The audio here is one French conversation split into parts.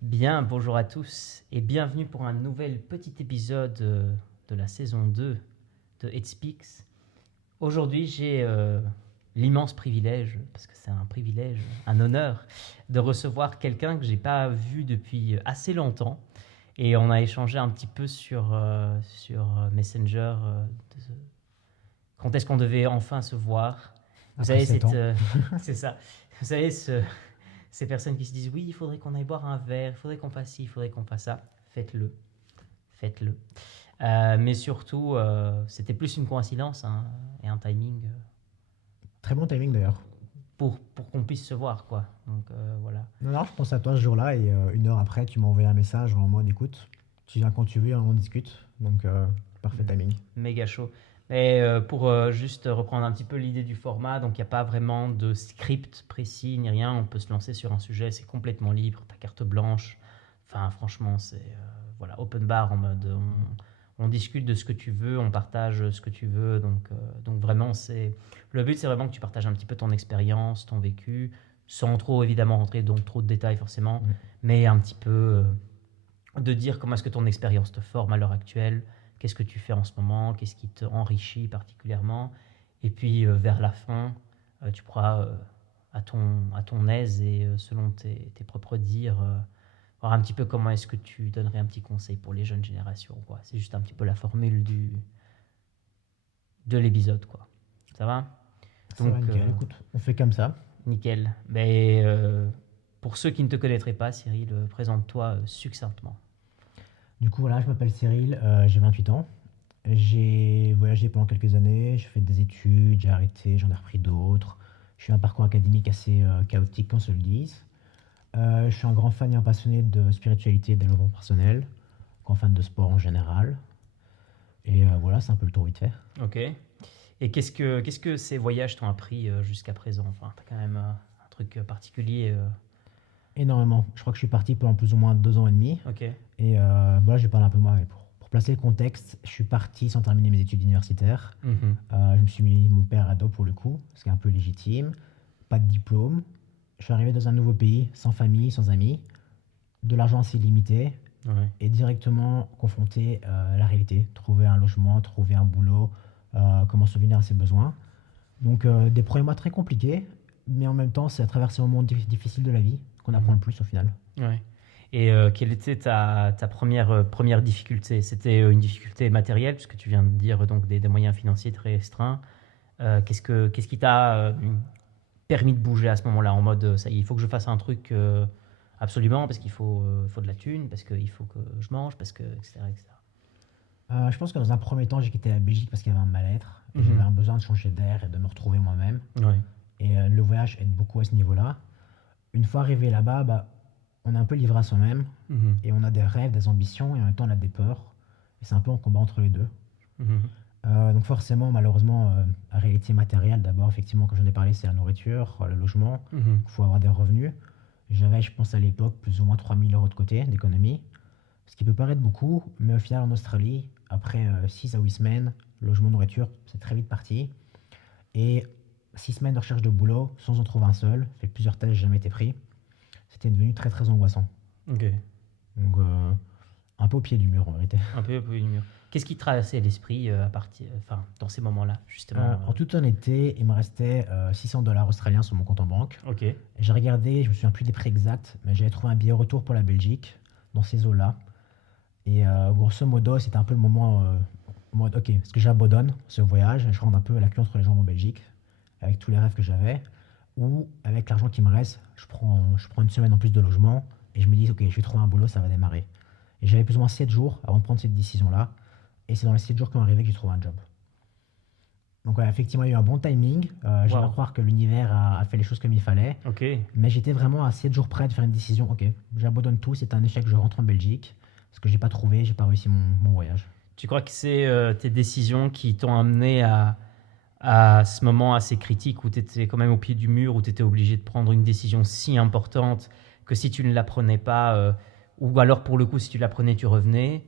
Bien, bonjour à tous et bienvenue pour un nouvel petit épisode de la saison 2 de It Speaks. Aujourd'hui, j'ai l'immense privilège, parce que c'est un privilège, un honneur, de recevoir quelqu'un que j'ai pas vu depuis assez longtemps. Et on a échangé un petit peu sur Messenger, quand est-ce qu'on devait enfin se voir. Vous Après savez, 7 ans. c'est ça. Vous savez, ces personnes qui se disent oui, il faudrait qu'on aille boire un verre, il faudrait qu'on fasse ci, il faudrait qu'on fasse ça. Faites-le. Faites-le. Mais surtout, c'était plus une coïncidence hein, et un timing Très bon timing d'ailleurs. pour qu'on puisse se voir, quoi. Donc voilà. Non, je pense à toi ce jour-là et une heure après, tu m'as envoyé un message en mode écoute, tu viens quand tu veux, on discute. Donc, parfait timing. Méga chaud. Mais pour juste reprendre un petit peu l'idée du format, donc il n'y a pas vraiment de script précis ni rien. On peut se lancer sur un sujet, c'est complètement libre, ta carte blanche. Enfin, franchement, c'est voilà, open bar en mode on discute de ce que tu veux, on partage ce que tu veux. Donc vraiment, le but, c'est vraiment que tu partages un petit peu ton expérience, ton vécu, sans trop évidemment rentrer dans trop de détails forcément, Ouais. mais un petit peu de dire comment est-ce que ton expérience te forme à l'heure actuelle. Qu'est-ce que tu fais en ce moment? Qu'est-ce qui te enrichit particulièrement? Et puis vers la fin, tu pourras à ton aise et selon tes propres dires, voir un petit peu comment est-ce que tu donnerais un petit conseil pour les jeunes générations, quoi. C'est juste un petit peu la formule de l'épisode, quoi. Ça va? Ça va Donc, nickel, écoute, on fait comme ça. nickel. Mais pour ceux qui ne te connaîtraient pas, Cyril, présente-toi succinctement. Du coup, voilà, je m'appelle Cyril, j'ai 28 ans. J'ai voyagé pendant quelques années, j'ai fait des études, j'ai arrêté, j'en ai repris d'autres. Je suis un parcours académique assez chaotique, qu'on se le dise. Je suis un grand fan et un passionné de spiritualité et de développement personnel, grand fan de sport en général. Et voilà, c'est un peu le tour vite fait. Ok. Et qu'est-ce que ces voyages t'ont appris jusqu'à présent? Enfin, t'as quand même un truc particulier. Énormément. Je crois que je suis parti pendant plus ou moins 2 ans et demi. Ok. Et voilà, je vais parler un peu de moi. Mais pour placer le contexte, je suis parti sans terminer mes études universitaires. Mhm. Je me suis mis mon père à dos pour le coup, ce qui est un peu légitime. Pas de diplôme. Je suis arrivé dans un nouveau pays, sans famille, sans amis, de l'argent assez limité Ouais. et directement confronté à la réalité. Trouver un logement, trouver un boulot, comment subvenir à ses besoins. Donc des premiers mois très compliqués, mais en même temps, c'est à travers ces moments difficiles de la vie qu'on apprend le plus au final. Ouais. Et quelle était ta première difficulté? C'était une difficulté matérielle, puisque tu viens de dire donc des moyens financiers très restreints. Qu'est-ce qui t'a permis de bouger à ce moment-là, en mode ça y est, il faut que je fasse un truc absolument, parce qu'il faut de la thune, parce qu'il faut que je mange, parce que, etc., etc. Je pense que dans un premier temps, j'ai quitté la Belgique parce qu'il y avait un mal-être. Et Mhm. j'avais un besoin de changer d'air et de me retrouver moi-même. Ouais. Et le voyage aide beaucoup à ce niveau-là. Une fois arrivé là-bas, bah, on est un peu livré à soi-même. Mhm. Et on a des rêves, des ambitions, et en même temps, on a des peurs. Et c'est un peu un combat entre les deux. Mhm. Donc forcément, malheureusement, la réalité matérielle, d'abord, effectivement, comme j'en ai parlé, c'est la nourriture, le logement. Mhm. Il faut avoir des revenus. J'avais, je pense à l'époque, plus ou moins 3 000 € de côté d'économie. Ce qui peut paraître beaucoup, mais au final, en Australie, après 6 à 8 semaines, logement, nourriture, c'est très vite parti. Et 6 semaines de recherche de boulot, sans en trouver un seul, fait plusieurs tests, j'ai jamais été pris. C'était devenu très très angoissant. Ok. Donc, un peu au pied du mur en vérité. Un peu du mur. Qu'est-ce qui te traversait l'esprit enfin, dans ces moments-là, justement En toute honnêteté, il me restait 600 $ australiens sur mon compte en banque. Ok. Et j'ai regardé, je me souviens plus des prix exacts, mais j'avais trouvé un billet retour pour la Belgique, dans ces eaux-là. Et grosso modo, c'était un peu le moment en mode, ok, est-ce que j'abandonne ce voyage, je rentre un peu la queue entre les jambes en Belgique, avec tous les rêves que j'avais, ou avec l'argent qui me reste, je prends une semaine en plus de logement, et je me dis, ok, je vais trouver un boulot, ça va démarrer. Et j'avais plus ou moins 7 jours avant de prendre cette décision-là, et c'est dans les 7 jours qui ont arrivé que j'ai trouvé un job. Donc ouais, effectivement, il y a eu un bon timing, j'aimerais Wow. croire que l'univers a fait les choses comme il fallait, Ok. mais j'étais vraiment à 7 jours près de faire une décision, ok, j'abandonne tout, c'est un échec, je rentre en Belgique, parce que j'ai pas trouvé, j'ai pas réussi mon voyage. Tu crois que c'est tes décisions qui t'ont amené à ce moment assez critique où tu étais quand même au pied du mur, où tu étais obligé de prendre une décision si importante que si tu ne la prenais pas, ou alors pour le coup, si tu la prenais, tu revenais.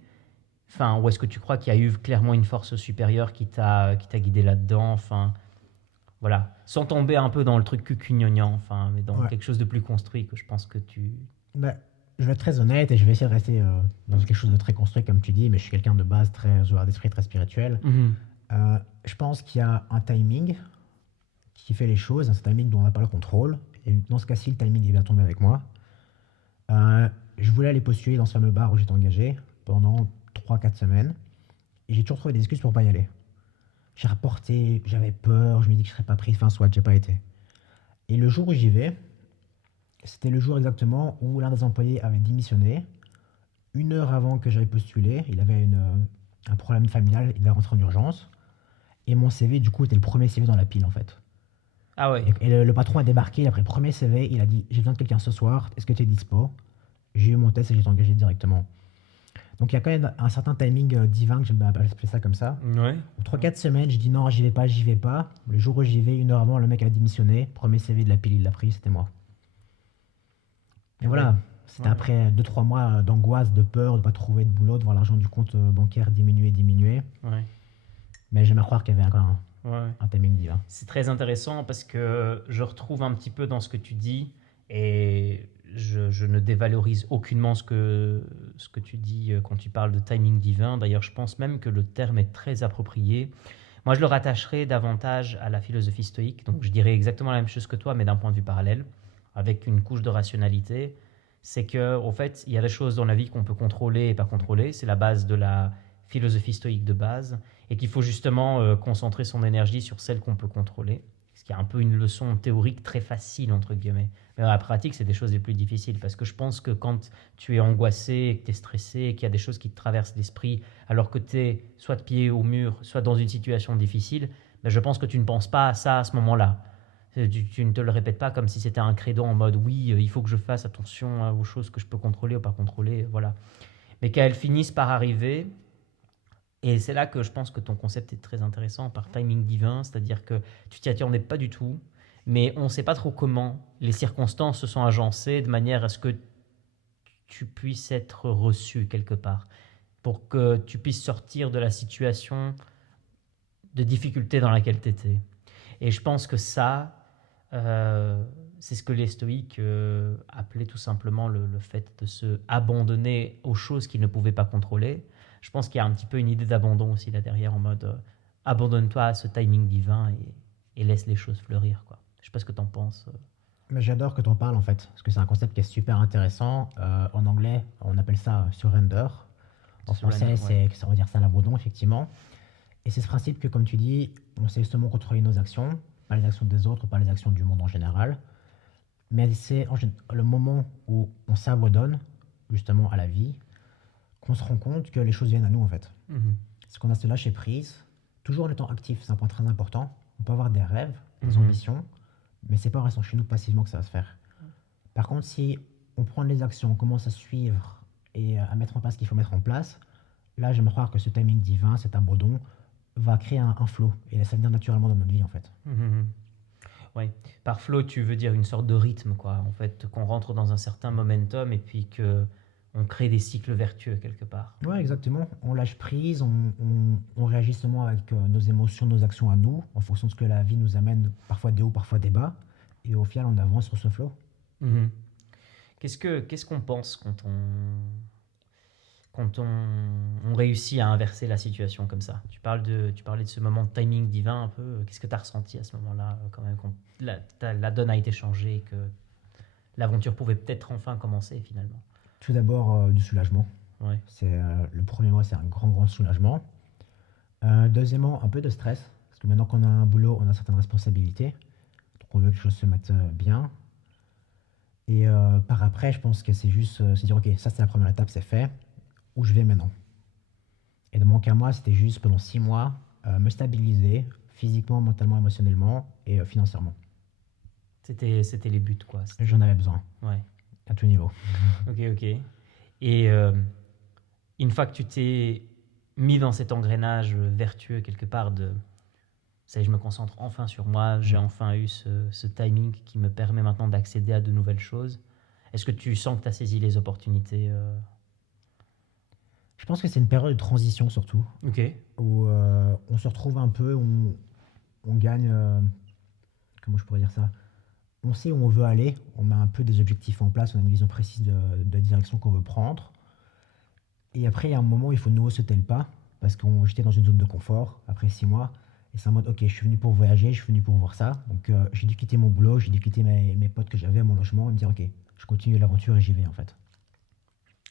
Enfin, ou est-ce que tu crois qu'il y a eu clairement une force supérieure qui t'a guidé là-dedans? Enfin, voilà. Sans tomber un peu dans le truc cucugnognan, enfin, mais dans Ouais. quelque chose de plus construit que je pense que tu... Bah, je vais être très honnête et je vais essayer de rester dans quelque chose de très construit, comme tu dis, mais je suis quelqu'un de base très ouvert d'esprit, très spirituel. Mhm. Je pense qu'il y a un timing qui fait les choses, un timing dont on n'a pas le contrôle. Et dans ce cas-ci, le timing est bien tombé avec moi. Euh, je voulais aller postuler dans ce fameux bar où j'étais engagé pendant 3 4 semaines. Et j'ai toujours trouvé des excuses pour pas y aller. J'ai reporté, j'avais peur, je me dis que je serais pas pris, enfin soit, j'ai pas été. Et le jour où j'y vais, c'était le jour exactement où l'un des employés avait démissionné. 1 heure avant que j'aille postuler, il avait un problème familial, il devait rentrer en urgence. Et mon CV, du coup, était le premier CV dans la pile, en fait. Ah ouais. Et le patron a débarqué, après le premier CV, il a dit: j'ai besoin de quelqu'un ce soir, est-ce que tu es dispo? J'ai eu mon test et j'ai été engagé directement. Donc il y a quand même un certain timing divin, que j'aime bien appeler ça comme ça. Ouais. 3 4 semaines, je dis non, j'y vais pas, j'y vais pas. Le jour où j'y vais, 1 heure avant, le mec a démissionné. Premier CV de la pile, il l'a pris, c'était moi. Et Ah ouais. voilà, c'était Ouais. après 2 3 mois d'angoisse, de peur, de pas trouver de boulot, de voir l'argent du compte bancaire diminuer, diminuer. Ouais. Mais j'aime à croire qu'il y avait encore Ouais. un timing divin. C'est très intéressant parce que je retrouve un petit peu dans ce que tu dis et je ne dévalorise aucunement ce que tu dis quand tu parles de timing divin. D'ailleurs, je pense même que le terme est très approprié. Moi, je le rattacherai davantage à la philosophie stoïque. Donc, je dirais exactement la même chose que toi, mais d'un point de vue parallèle, avec une couche de rationalité. C'est que, au fait, il y a des choses dans la vie qu'on peut contrôler et pas contrôler. C'est la base de la philosophie stoïque de base. Et qu'il faut justement concentrer son énergie sur celle qu'on peut contrôler. Ce qui est un peu une leçon théorique très facile, entre guillemets. Mais dans la pratique, c'est des choses les plus difficiles. Parce que je pense que quand tu es angoissé, que tu es stressé, qu'il y a des choses qui te traversent l'esprit, alors que tu es soit de pied au mur, soit dans une situation difficile, ben je pense que tu ne penses pas à ça à ce moment-là. Tu ne te le répètes pas comme si c'était un credo en mode oui, il faut que je fasse attention aux choses que je peux contrôler ou pas contrôler, voilà. Mais qu'elles finissent par arriver, et c'est là que je pense que ton concept est très intéressant par timing divin, c'est-à-dire que tu t'y attendais pas du tout, mais on ne sait pas trop comment les circonstances se sont agencées de manière à ce que tu puisses être reçu quelque part, pour que tu puisses sortir de la situation de difficulté dans laquelle tu étais. Et je pense que ça, c'est ce que les stoïques appelaient tout simplement le fait de se abandonner aux choses qu'ils ne pouvaient pas contrôler. Je pense qu'il y a un petit peu une idée d'abandon aussi là derrière, en mode abandonne-toi à ce timing divin et laisse les choses fleurir, quoi. Je sais pas ce que tu en penses. Mais j'adore que tu en parles en fait, parce que c'est un concept qui est super intéressant. En anglais, on appelle ça surrender. En français, Surrender, ouais. ça veut dire ça l'abandon, effectivement. Et c'est ce principe que, comme tu dis, on sait justement contrôler nos actions, pas les actions des autres, pas les actions du monde en général. Mais c'est le moment où on s'abandonne justement à la vie, qu'on se rend compte que les choses viennent à nous en fait. Mhm. C'est qu'on a ce lâcher prise, toujours en étant actif, c'est un point très important. On peut avoir des rêves, des Mhm. ambitions, mais c'est pas en restant chez nous passivement que ça va se faire. Par contre, si on prend les actions, on commence à suivre et à mettre en place ce qu'il faut mettre en place, là, j'aime croire que ce timing divin, cet abandon, va créer un flow et laisser venir naturellement dans notre vie en fait. Mhm. Ouais. Par flow, tu veux dire une sorte de rythme, quoi. En fait, qu'on rentre dans un certain momentum et puis que on crée des cycles vertueux quelque part. Ouais, exactement. On lâche prise, on réagit seulement avec nos émotions, nos actions à nous, en fonction de ce que la vie nous amène, parfois des hauts, parfois des bas. Et au final, on avance sur ce flow. Mhm. Qu'est-ce qu'on pense quand on réussit à inverser la situation comme ça? Tu parlais de ce moment de timing divin un peu. Qu'est-ce que tu as ressenti à ce moment-là, quand même, quand la donne a été changée et que l'aventure pouvait peut-être enfin commencer finalement? Tout d'abord, du soulagement. Ouais. Le premier mois, c'est un grand, grand soulagement. Deuxièmement, un peu de stress, parce que maintenant qu'on a un boulot, on a certaines responsabilités. Donc on veut que les choses se mettent bien. Et par après, je pense que c'est juste se dire, ok, ça c'est la première étape, c'est fait. Où je vais maintenant? Et dans mon cas, moi, c'était juste pendant 6 mois, me stabiliser physiquement, mentalement, émotionnellement et financièrement. C'était les buts, quoi. J'en avais besoin, Ouais. à tout niveau. Ok, ok. Et une fois que tu t'es mis dans cet engrenage vertueux quelque part de ça y est, je me concentre enfin sur moi, j'ai Mm. enfin eu ce timing qui me permet maintenant d'accéder à de nouvelles choses. Est-ce que tu sens que tu as saisi les opportunités Je pense que c'est une période de transition surtout, Ok. où on se retrouve un peu, on gagne, comment je pourrais dire ça? On sait où on veut aller, on met un peu des objectifs en place, on a une vision précise de la direction qu'on veut prendre. Et après, il y a un moment où il faut de nouveau sauter le pas, parce que j'étais dans une zone de confort après 6 mois. Et c'est en mode, ok, je suis venu pour voyager, je suis venu pour voir ça. Donc j'ai dû quitter mon boulot, j'ai dû quitter mes potes que j'avais, mon logement, et me dire, ok, je continue l'aventure et j'y vais en fait.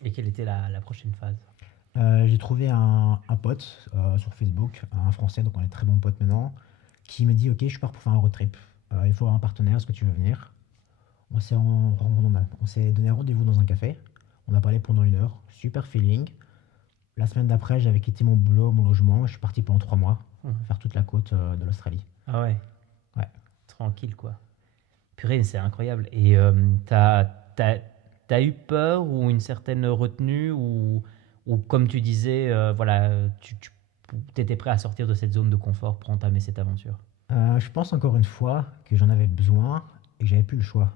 Et quelle était la prochaine phase? J'ai trouvé un pote sur Facebook, un Français, donc on est très bons potes maintenant, qui me dit, ok, je pars pour faire un road trip. Il faut un partenaire, est-ce que tu veux venir? On s'est donné rendez-vous dans un café. On a parlé pendant 1 heure. Super feeling. La semaine d'après, j'avais quitté mon boulot, mon logement. Je suis parti pendant 3 mois Mhm. faire toute la côte de l'Australie. Ah ouais, Ouais. tranquille quoi. Purée, c'est incroyable. Et t'as eu peur ou une certaine retenue ou comme tu disais, voilà, tu étais prêt à sortir de cette zone de confort pour entamer cette aventure. Je pense encore une fois que j'en avais besoin et que j'avais plus le choix.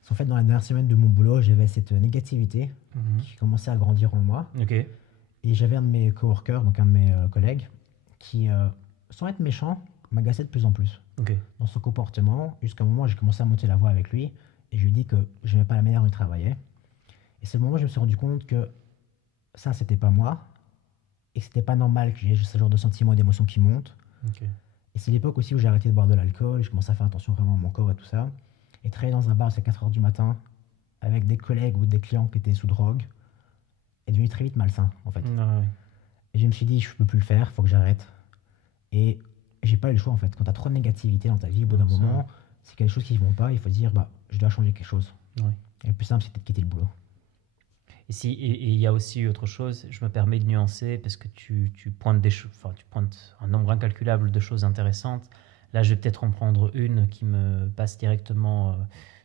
Parce qu'en fait, dans la dernière semaine de mon boulot, j'avais cette négativité Mhm. qui commençait à grandir en moi. Ok, Et j'avais un de mes coworkers, donc un de mes collègues, qui, sans être méchant, m'agaçait de plus en plus ok. dans son comportement, jusqu'à un moment où j'ai commencé à monter la voix avec lui, et je lui ai dit que je n'aimais pas la manière dont il travaillait. Et c'est le moment où je me suis rendu compte que ça, c'était pas moi, et que c'était pas normal que j'ai ce genre de sentiments et d'émotions qui montent. Ok. Et c'est l'époque aussi où j'ai arrêté de boire de l'alcool, je commençais à faire attention vraiment à mon corps et tout ça. Et travailler dans un bar à 4 heures du matin, avec des collègues ou des clients qui étaient sous drogue, est devenu très vite malsain, en fait. Ouais, ouais. Et je me suis dit, je peux plus le faire, faut que j'arrête. Et j'ai pas eu le choix, en fait. Quand tu as trop de négativité dans ta vie, au bout d'un Ça, moment, c'est quelque chose qui ne vont pas, il faut se dire, bah, je dois changer quelque chose. ouais. Et le plus simple, c'était de quitter le boulot. Et il y a aussi autre chose, je me permets de nuancer parce que tu pointes des choses, enfin, tu pointes un nombre incalculable de choses intéressantes. Là, je vais peut-être en prendre une qui me passe directement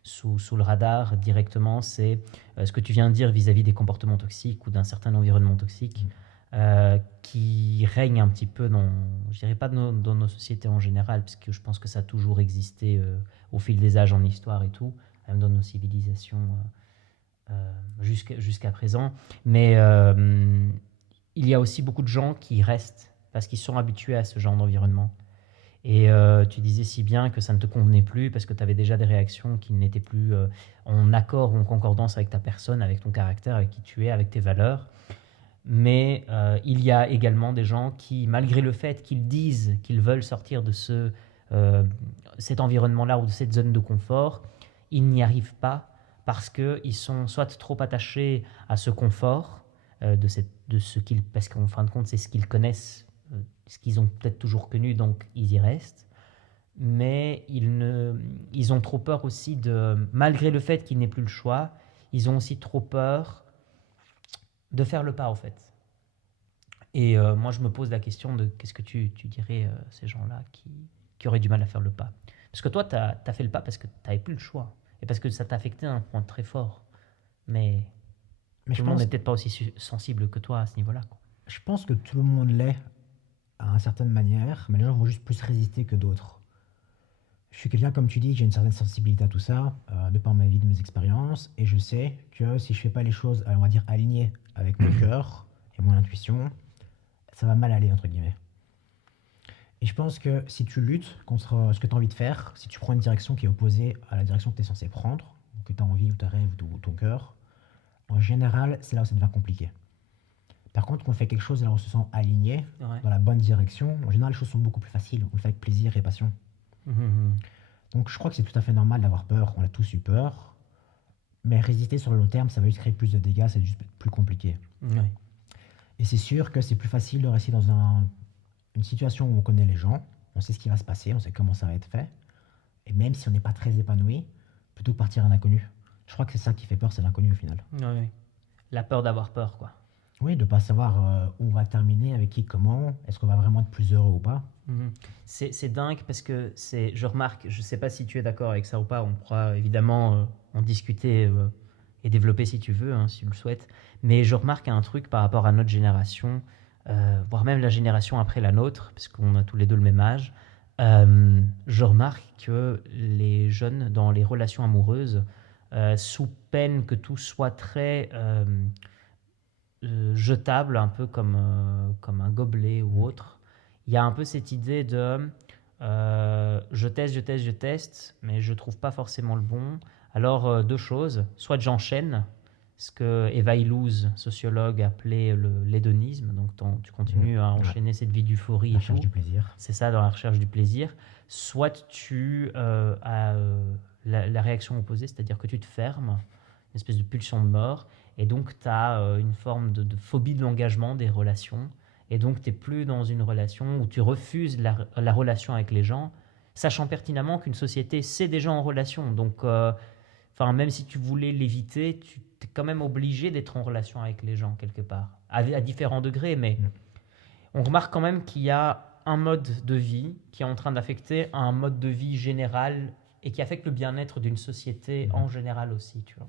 sous le radar. Directement, c'est ce que tu viens de dire vis-à-vis des comportements toxiques ou d'un certain environnement toxique qui règne un petit peu dans, je dirais pas dans nos sociétés en général, parce que je pense que ça a toujours existé au fil des âges en histoire et tout, même dans nos civilisations. Jusqu'à présent. Mais il y a aussi beaucoup de gens qui restent parce qu'ils sont habitués à ce genre d'environnement. Et tu disais si bien que ça ne te convenait plus parce que tu avais déjà des réactions qui n'étaient plus en accord ou en concordance avec ta personne, avec ton caractère, avec qui tu es, avec tes valeurs. Mais il y a également des gens qui, malgré le fait qu'ils disent qu'ils veulent sortir de cet environnement-là ou de cette zone de confort, ils n'y arrivent pas parce qu'ils sont soit trop attachés à ce confort, de ce qu'ils, parce qu'en fin de compte, c'est ce qu'ils connaissent, ce qu'ils ont peut-être toujours connu, donc ils y restent. Mais ils ont trop peur aussi malgré le fait qu'ils n'aient plus le choix, ils ont aussi trop peur de faire le pas, en fait. Et moi, je me pose la question de qu'est-ce que tu dirais ces gens-là qui auraient du mal à faire le pas. Parce que toi, tu as fait le pas parce que tu n'avais plus le choix. Et parce que ça t'a affecté à un point très fort. Mais Mais tout le monde n'est peut-être pas aussi sensible que toi à ce niveau-là, quoi. je pense que tout le monde l'est à une certaine manière, mais les gens vont juste plus résister que d'autres. Je suis quelqu'un, comme tu dis, j'ai une certaine sensibilité à tout ça, de par ma vie, de mes expériences, et je sais que si je fais pas les choses, on va dire, alignées avec mon cœur et mon intuition, ça va mal aller, entre guillemets. Et je pense que si tu luttes contre ce que tu as envie de faire, si tu prends une direction qui est opposée à la direction que tu es censé prendre, ou que tu as envie, ou tes rêves, ou ton cœur, en général, c'est là où ça devient compliqué. Par contre, quand on fait quelque chose là où on se sent aligné, Ouais. dans la bonne direction, en général, les choses sont beaucoup plus faciles. On le fait avec plaisir et passion. Mhm. Donc je crois que c'est tout à fait normal d'avoir peur. On a tous eu peur. Mais résister sur le long terme, ça va juste créer plus de dégâts, c'est juste plus compliqué. Ouais. Et c'est sûr que c'est plus facile de rester dans une situation où on connaît les gens, on sait ce qui va se passer, on sait comment ça va être fait. Et même si on n'est pas très épanoui, plutôt que partir à l'inconnu. Je crois que c'est ça qui fait peur, c'est l'inconnu au final. Ouais. La peur d'avoir peur, quoi. Oui, de ne pas savoir où on va terminer, avec qui, comment, est-ce qu'on va vraiment être plus heureux ou pas. Mhm. C'est dingue parce que je remarque, je ne sais pas si tu es d'accord avec ça ou pas, on pourra évidemment en discuter et développer si tu veux, hein, si tu le souhaites, mais je remarque un truc par rapport à notre génération, voire même la génération après la nôtre, parce qu'on a tous les deux le même âge, je remarque que les jeunes dans les relations amoureuses, sous peine que tout soit très jetable, un peu comme un gobelet ou autre. Il y a un peu cette idée de je teste, mais je trouve pas forcément le bon. Alors, deux choses. Soit j'enchaîne, ce que Eva Illouz, sociologue, appelait l'hédonisme. Donc, tu continues à Ouais. enchaîner cette vie d'euphorie La et recherche tout. du plaisir. C'est ça, dans la recherche du plaisir. Soit tu as la réaction opposée, c'est-à-dire que tu te fermes, une espèce de pulsion de mort, et donc tu as une forme de phobie de l'engagement des relations, et donc tu n'es plus dans une relation où tu refuses la relation avec les gens, sachant pertinemment qu'une société, c'est déjà en relation. Donc, même si tu voulais l'éviter, tu es quand même obligé d'être en relation avec les gens quelque part, à différents degrés, mais on remarque quand même qu'il y a un mode de vie qui est en train d'affecter un mode de vie général et qui affecte le bien-être d'une société en général aussi, tu vois.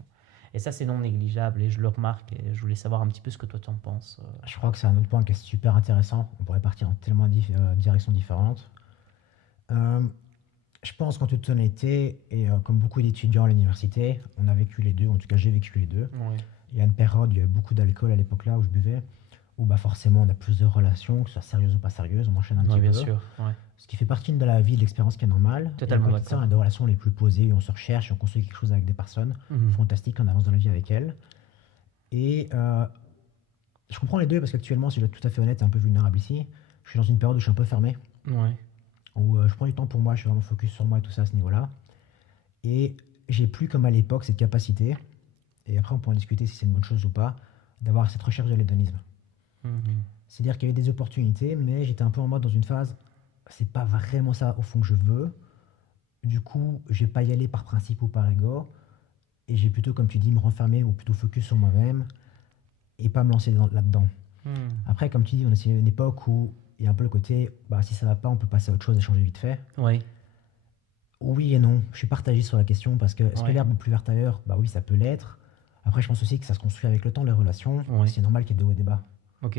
Et ça, c'est non négligeable et je le remarque et je voulais savoir un petit peu ce que toi t'en penses. Je crois que c'est un autre point qui est super intéressant. On pourrait partir en tellement de directions différentes. Euh, je pense qu'en toute honnêteté, et comme beaucoup d'étudiants à l'université, on a vécu les deux, en tout cas j'ai vécu les deux. Ouais. Il y a une période, il y avait beaucoup d'alcool à l'époque là où je buvais, où bah forcément on a plusieurs relations, que ce soit sérieuses ou pas sérieuses, on enchaîne un petit bien peu. sûr. Ouais. Ce qui fait partie de la vie, de l'expérience qui est normale. Totalement et à côté de ça, on d'accord. a des relations les plus posées, on se recherche, on construit quelque chose avec des personnes fantastiques, on avance dans la vie avec elles. Et je comprends les deux parce qu'actuellement, si je dois être tout à fait honnête et un peu vulnérable ici, je suis dans une période où je suis un peu fermé, Ouais. où je prends du temps pour moi, je suis vraiment focus sur moi et tout ça à ce niveau-là. Et j'ai plus comme à l'époque cette capacité, et après on peut en discuter si c'est une bonne chose ou pas, d'avoir cette recherche de l'hédonisme. Mhm. C'est-à-dire qu'il y avait des opportunités, mais j'étais un peu en mode dans une phase, c'est pas vraiment ça au fond que je veux. Du coup, je vais pas y aller par principe ou par ego, et j'ai plutôt, comme tu dis, me renfermer ou plutôt focus sur moi-même et pas me lancer là-dedans. Mhm. Après, comme tu dis, on est sur une époque où il y a un peu le côté, bah, si ça va pas, on peut passer à autre chose et changer vite fait. Ouais. Oui et non, je suis partagé sur la question parce que est-ce que Ouais. l'herbe est plus verte ailleurs? Bah oui, ça peut l'être. Après, je pense aussi que ça se construit avec le temps, les relations. Ouais. C'est normal qu'il y ait de hauts et des bas. Ok.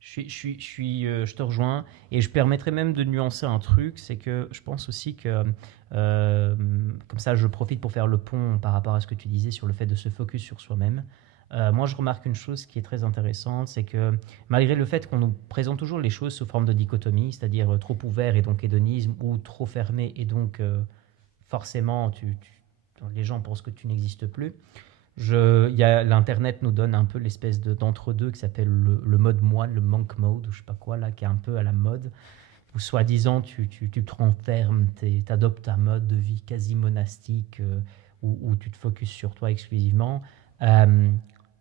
Je te rejoins et je permettrais même de nuancer un truc, c'est que je pense aussi que, comme ça je profite pour faire le pont par rapport à ce que tu disais sur le fait de se focus sur soi-même. Moi je remarque une chose qui est très intéressante, c'est que malgré le fait qu'on nous présente toujours les choses sous forme de dichotomie, c'est-à-dire trop ouvert et donc hédonisme, ou trop fermé et donc forcément les gens pensent que tu n'existes plus. L'Internet nous donne un peu l'espèce d'entre-deux qui s'appelle le mode moine, le monk mode, ou je sais pas quoi, là, qui est un peu à la mode, où soi-disant tu te renfermes, tu adoptes un mode de vie quasi monastique, où tu te focuses sur toi exclusivement. Euh,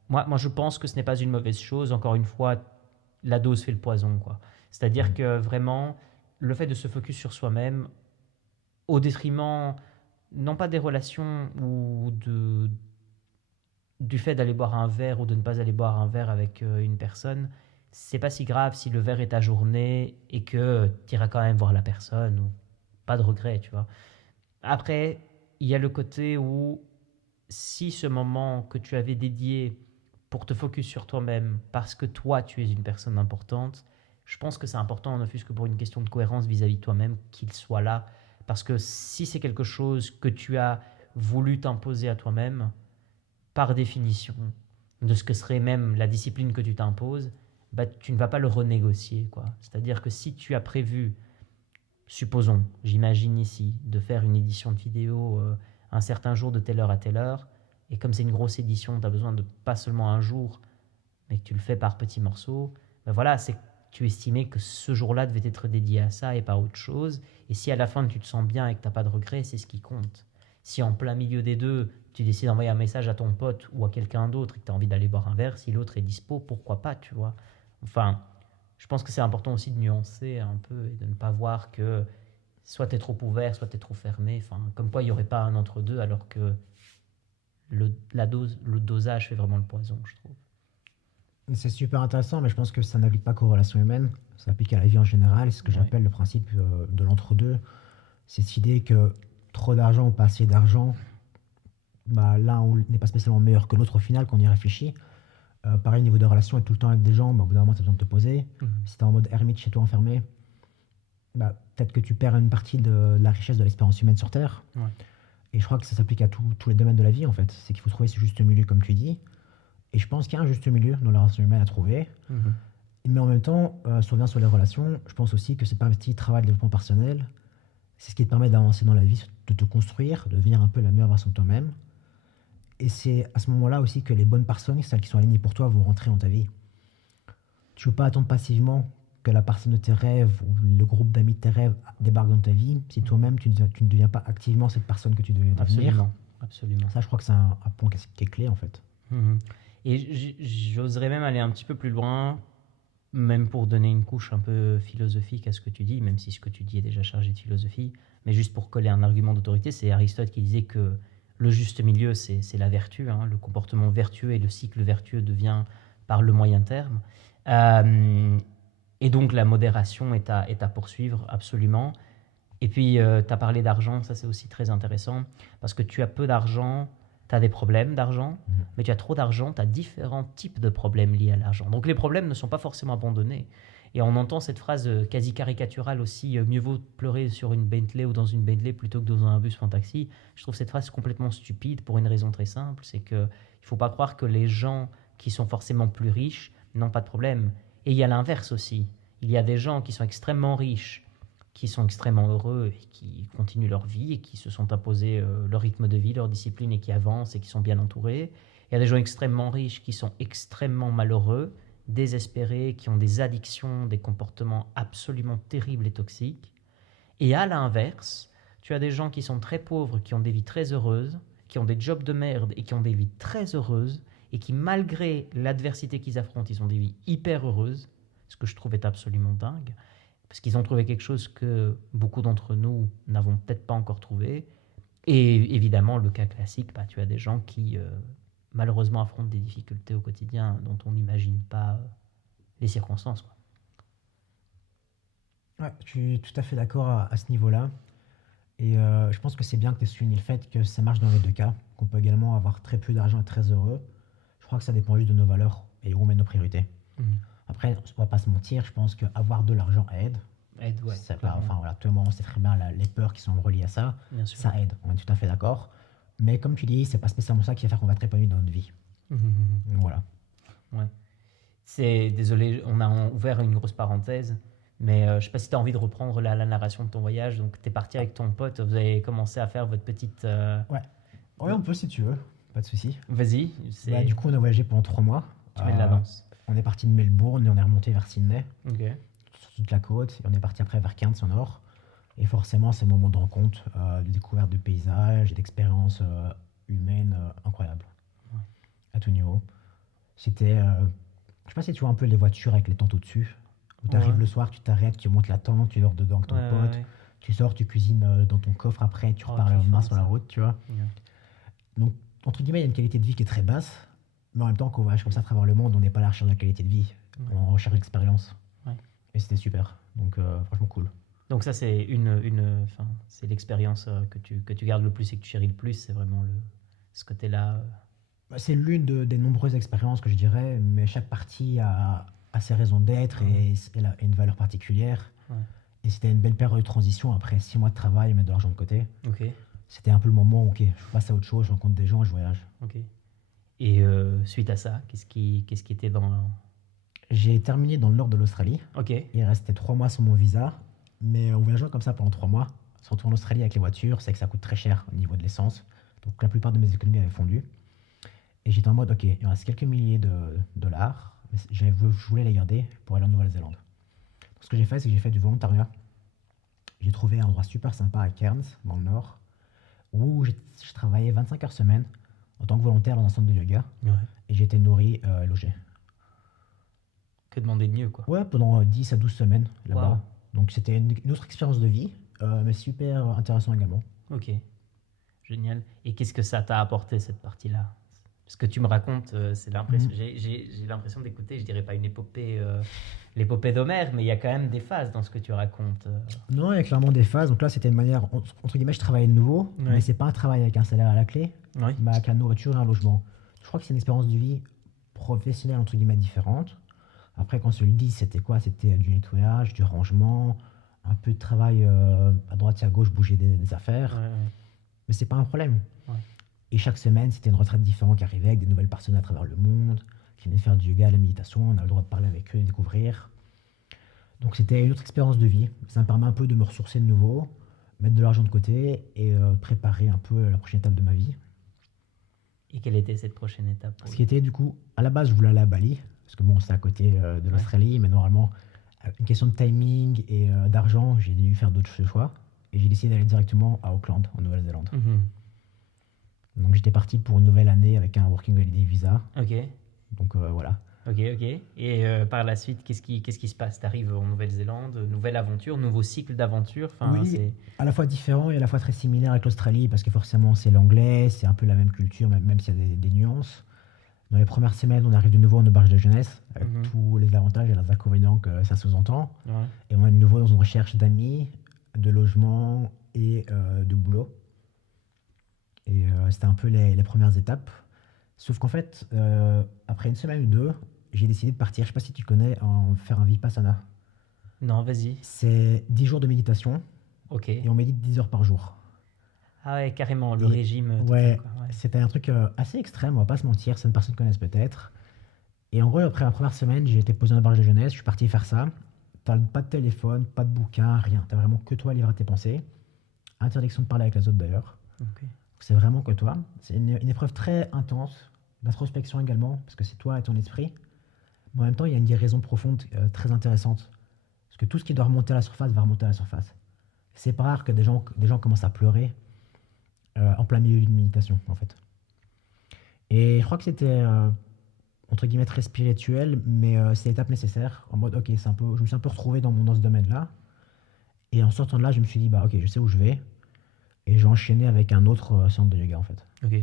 moi, je pense que ce n'est pas une mauvaise chose. Encore une fois, la dose fait le poison, quoi. C'est-à-dire que vraiment, le fait de se focus sur soi-même, au détriment, non pas des relations ou du fait d'aller boire un verre ou de ne pas aller boire un verre avec une personne, c'est pas si grave si le verre est ta journée et que tu iras quand même voir la personne, ou pas de regret, tu vois. Après, il y a le côté où si ce moment que tu avais dédié pour te focus sur toi-même, parce que toi tu es une personne importante, je pense que c'est important, ne fût-ce que pour une question de cohérence vis-à-vis de toi-même, qu'il soit là. Parce que si c'est quelque chose que tu as voulu t'imposer à toi-même, par définition, de ce que serait même la discipline que tu t'imposes, bah, tu ne vas pas le renégocier, quoi. C'est-à-dire que si tu as prévu, supposons, j'imagine ici, de faire une édition de vidéo un certain jour de telle heure à telle heure, et comme c'est une grosse édition, tu as besoin de pas seulement un jour, mais que tu le fais par petits morceaux, ben voilà, c'est que tu estimais que ce jour-là devait être dédié à ça et pas à autre chose. Et si à la fin tu te sens bien et que tu n'as pas de regrets, c'est ce qui compte. Si en plein milieu des deux, tu décides d'envoyer un message à ton pote ou à quelqu'un d'autre et que tu as envie d'aller boire un verre, si l'autre est dispo, pourquoi pas, tu vois. Enfin, je pense que c'est important aussi de nuancer un peu et de ne pas voir que soit tu es trop ouvert, soit tu es trop fermé. Enfin, comme quoi il n'y aurait pas un entre-deux alors que le dosage fait vraiment le poison, je trouve. C'est super intéressant, mais je pense que ça n'applique pas qu'aux relations humaines. Ça s'applique à la vie en général. C'est ce que Ouais. j'appelle le principe de l'entre-deux. C'est cette idée que trop d'argent ou pas assez d'argent, bah, l'un n'est pas spécialement meilleur que l'autre au final quand on y réfléchit. Pareil, niveau de relation, être tout le temps avec des gens, bah, au bout d'un moment, tu as besoin de te poser. Si tu es en mode ermite chez toi enfermé, bah, peut-être que tu perds une partie de la richesse de l'expérience humaine sur Terre. Ouais. Et je crois que ça s'applique à tous les domaines de la vie, en fait. C'est qu'il faut trouver ce juste milieu, comme tu dis. Et je pense qu'il y a un juste milieu dans la relation humaine à trouver. Mhm. Mais en même temps, si on revient sur les relations, je pense aussi que c'est pas un petit travail de développement personnel. C'est ce qui te permet d'avancer dans la vie, de te construire, de devenir un peu la meilleure version de toi-même. Et c'est à ce moment-là aussi que les bonnes personnes, celles qui sont alignées pour toi, vont rentrer dans ta vie. Tu ne peux pas attendre passivement que la personne de tes rêves ou le groupe d'amis de tes rêves débarque dans ta vie si toi-même tu ne deviens pas activement cette personne que tu devais devenir. Absolument, absolument. Ça, je crois que c'est un point qui est clé en fait. Mhm. Et j'oserais même aller un petit peu plus loin, même pour donner une couche un peu philosophique à ce que tu dis, même si ce que tu dis est déjà chargé de philosophie, mais juste pour coller un argument d'autorité, c'est Aristote qui disait que le juste milieu, c'est la vertu, hein, le comportement vertueux et le cycle vertueux devient par le moyen terme. Et donc la modération est à poursuivre absolument. Et puis, tu as parlé d'argent, ça c'est aussi très intéressant, parce que tu as peu d'argent, tu as des problèmes d'argent, mais tu as trop d'argent, tu as différents types de problèmes liés à l'argent. Donc les problèmes ne sont pas forcément abandonnés. Et on entend cette phrase quasi caricaturale aussi, mieux vaut pleurer sur une Bentley ou dans une Bentley plutôt que dans un bus ou un taxi. Je trouve cette phrase complètement stupide pour une raison très simple, c'est qu'il ne faut pas croire que les gens qui sont forcément plus riches n'ont pas de problème. Et il y a l'inverse aussi. Il y a des gens qui sont extrêmement riches, qui sont extrêmement heureux et qui continuent leur vie et qui se sont imposés leur rythme de vie, leur discipline et qui avancent et qui sont bien entourés. Il y a des gens extrêmement riches qui sont extrêmement malheureux, désespérés, qui ont des addictions, des comportements absolument terribles et toxiques. Et à l'inverse, tu as des gens qui sont très pauvres, qui ont des vies très heureuses, qui ont des jobs de merde et qui ont des vies très heureuses et qui, malgré l'adversité qu'ils affrontent, ils ont des vies hyper heureuses, ce que je trouve est absolument dingue, parce qu'ils ont trouvé quelque chose que beaucoup d'entre nous n'avons peut-être pas encore trouvé. Et évidemment, le cas classique, tu as des gens qui malheureusement affrontent des difficultés au quotidien dont on n'imagine pas les circonstances, quoi. Ouais, je suis tout à fait d'accord à ce niveau-là. Et je pense que c'est bien que tu aies souligné le fait que ça marche dans les deux cas, qu'on peut également avoir très peu d'argent et très heureux. Je crois que ça dépend juste de nos valeurs et où on met nos priorités. Après, on va pas se mentir, je pense qu'avoir de l'argent aide. Aide, ouais, C'est pas, clairement. enfin voilà, tout le monde sait très bien les peurs qui sont reliées à ça. Bien sûr. Ça aide, on est tout à fait d'accord. Mais comme tu dis, c'est pas spécialement ça qui va faire qu'on va être épanoui dans notre vie. Donc voilà. Ouais. Désolé, on a ouvert une grosse parenthèse, mais je sais pas si tu as envie de reprendre la narration de ton voyage. Donc, tu es parti avec ton pote, vous avez commencé à faire votre petite... Ouais, on peut si tu veux, pas de souci. Vas-y, Bah, du coup, on a voyagé pendant 3 mois. tu mets de l'avance. On est parti de Melbourne et on est remonté vers Sydney, Ok. sur toute la côte. Et on est parti après vers Cairns au nord. Et forcément, c'est un moment de rencontre, de découverte de paysages et d'expériences humaines incroyables. Ouais. À tout niveau. C'était, je sais pas si tu vois un peu les voitures avec les tentes au-dessus. Où tu arrives Ouais. le soir, tu t'arrêtes, tu montes la tente, tu dors dedans avec ton Ouais, pote. ouais. Tu sors, tu cuisines dans ton coffre après, tu Oh, repars le lendemain kiffant, sur la ça. route, tu vois. Ouais. Donc, entre guillemets, il y a une qualité de vie qui est très basse. Mais en même temps, quand on voyage comme ça à travers le monde, on n'est pas à la recherche de la qualité de vie. Ouais. On recherche l'expérience. Ouais. Et c'était super. Donc, franchement, cool. Donc ça, c'est c'est l'expérience que tu gardes le plus et que tu chéris le plus. C'est vraiment ce côté-là. Bah, c'est l'une des nombreuses expériences que je dirais, mais chaque partie a ses raisons d'être et elle a une valeur particulière. Ouais. Et c'était une belle période de transition après 6 mois de travail et mettre de l'argent de côté. Ok, C'était un peu le moment où ok, je passe à autre chose, je rencontre des gens, je voyage. ok. Et suite à ça, qu'est-ce qui était dans... J'ai terminé dans le nord de l'Australie. Ok, Il restait 3 mois sur mon visa. Mais en voyageant comme ça pendant 3 mois, surtout en Australie avec les voitures, c'est que ça coûte très cher au niveau de l'essence. Donc la plupart de mes économies avaient fondu. Et j'étais en mode, ok, il me reste quelques milliers de dollars, mais je voulais les garder pour aller en Nouvelle-Zélande. Donc ce que j'ai fait, c'est que j'ai fait du volontariat. J'ai trouvé un endroit super sympa à Cairns, dans le nord, où je travaillais 25 heures semaine en tant que volontaire dans un centre de yoga. ouais. Et j'ai été nourri et logé. Que demander de mieux, quoi. Ouais, pendant 10 à 12 semaines là-bas. Wow. Donc c'était une autre expérience de vie, mais super intéressant également. Ok, génial. Et qu'est-ce que ça t'a apporté, cette partie-là? Ce que tu me racontes, c'est l'impression. J'ai l'impression d'écouter, je dirais pas une épopée, l'épopée d'Homère, mais il y a quand même des phases dans ce que tu racontes. Non, il y a clairement des phases. Donc là, c'était une manière, entre guillemets, je travaillais de nouveau, Ouais. mais c'est pas un travail avec un salaire à la clé, Oui. mais avec la nourriture et un logement. Je crois que c'est une expérience de vie professionnelle, entre guillemets, différente. Après, quand on se le dit, c'était quoi? C'était du nettoyage, du rangement, un peu de travail à droite et à gauche, bouger des affaires. Ouais, ouais. Mais c'est pas un problème. Ouais. Et chaque semaine, c'était une retraite différente qui arrivait avec des nouvelles personnes à travers le monde, qui venaient faire du yoga, de la méditation. On a le droit de parler avec eux, de découvrir. Donc c'était une autre expérience de vie. Ça me permet un peu de me ressourcer de nouveau, mettre de l'argent de côté et préparer un peu la prochaine étape de ma vie. Et quelle était cette prochaine étape pour Ce qui lui? était du coup, à la base, je voulais aller à Bali, parce que bon, c'est à côté de Ouais. l'Australie, mais normalement, une question de timing et d'argent, j'ai dû faire d'autres choix. Et j'ai décidé d'aller directement à Auckland, en Nouvelle-Zélande. Mhm. Donc j'étais parti pour une nouvelle année avec un Working Holiday Visa. Ok, Donc voilà. ok. Et par la suite, qu'est-ce qui se passe? Tu arrives en Nouvelle-Zélande, nouvelle aventure, nouveau cycle d'aventure. Enfin, Oui, c'est... à la fois différent et à la fois très similaire avec l'Australie, parce que forcément c'est l'anglais, c'est un peu la même culture, même s'il y a des nuances. Dans les premières semaines, on arrive de nouveau en auberge de jeunesse, avec Mhm. tous les avantages et les inconvénients que ça sous-entend. Ouais. Et on est de nouveau dans une recherche d'amis, de logement et de boulot. Et c'était un peu les premières étapes. Sauf qu'en fait, après une semaine ou deux, j'ai décidé de partir, je sais pas si tu connais, faire un Vipassana. Non, vas-y. C'est 10 jours de méditation Ok. et on médite 10 heures par jour. Ah ouais, carrément, le Et régime total, ouais, quoi. Ouais. c'était un truc assez extrême, on va pas se mentir, certaines personnes connaissent peut-être. Et en gros, après la première semaine, j'ai été posé dans la barge de jeunesse, je suis parti faire ça. T'as pas de téléphone, pas de bouquin, rien. T'as vraiment que toi à livrer à tes pensées. Interdiction de parler avec les autres d'ailleurs. Ok. C'est vraiment que toi. C'est une épreuve très intense, d'introspection également, parce que c'est toi et ton esprit. Mais en même temps, il y a une guérison profonde très intéressante. Parce que tout ce qui doit remonter à la surface va remonter à la surface. C'est pas rare que des gens commencent à pleurer en plein milieu d'une méditation, en fait. Et je crois que c'était, entre guillemets, très spirituel, mais c'est l'étape nécessaire. En mode, ok, je me suis un peu retrouvé dans ce domaine-là. Et en sortant de là, je me suis dit, bah ok, je sais où je vais. Et j'ai enchaîné avec un autre centre de yoga, en fait. Ok.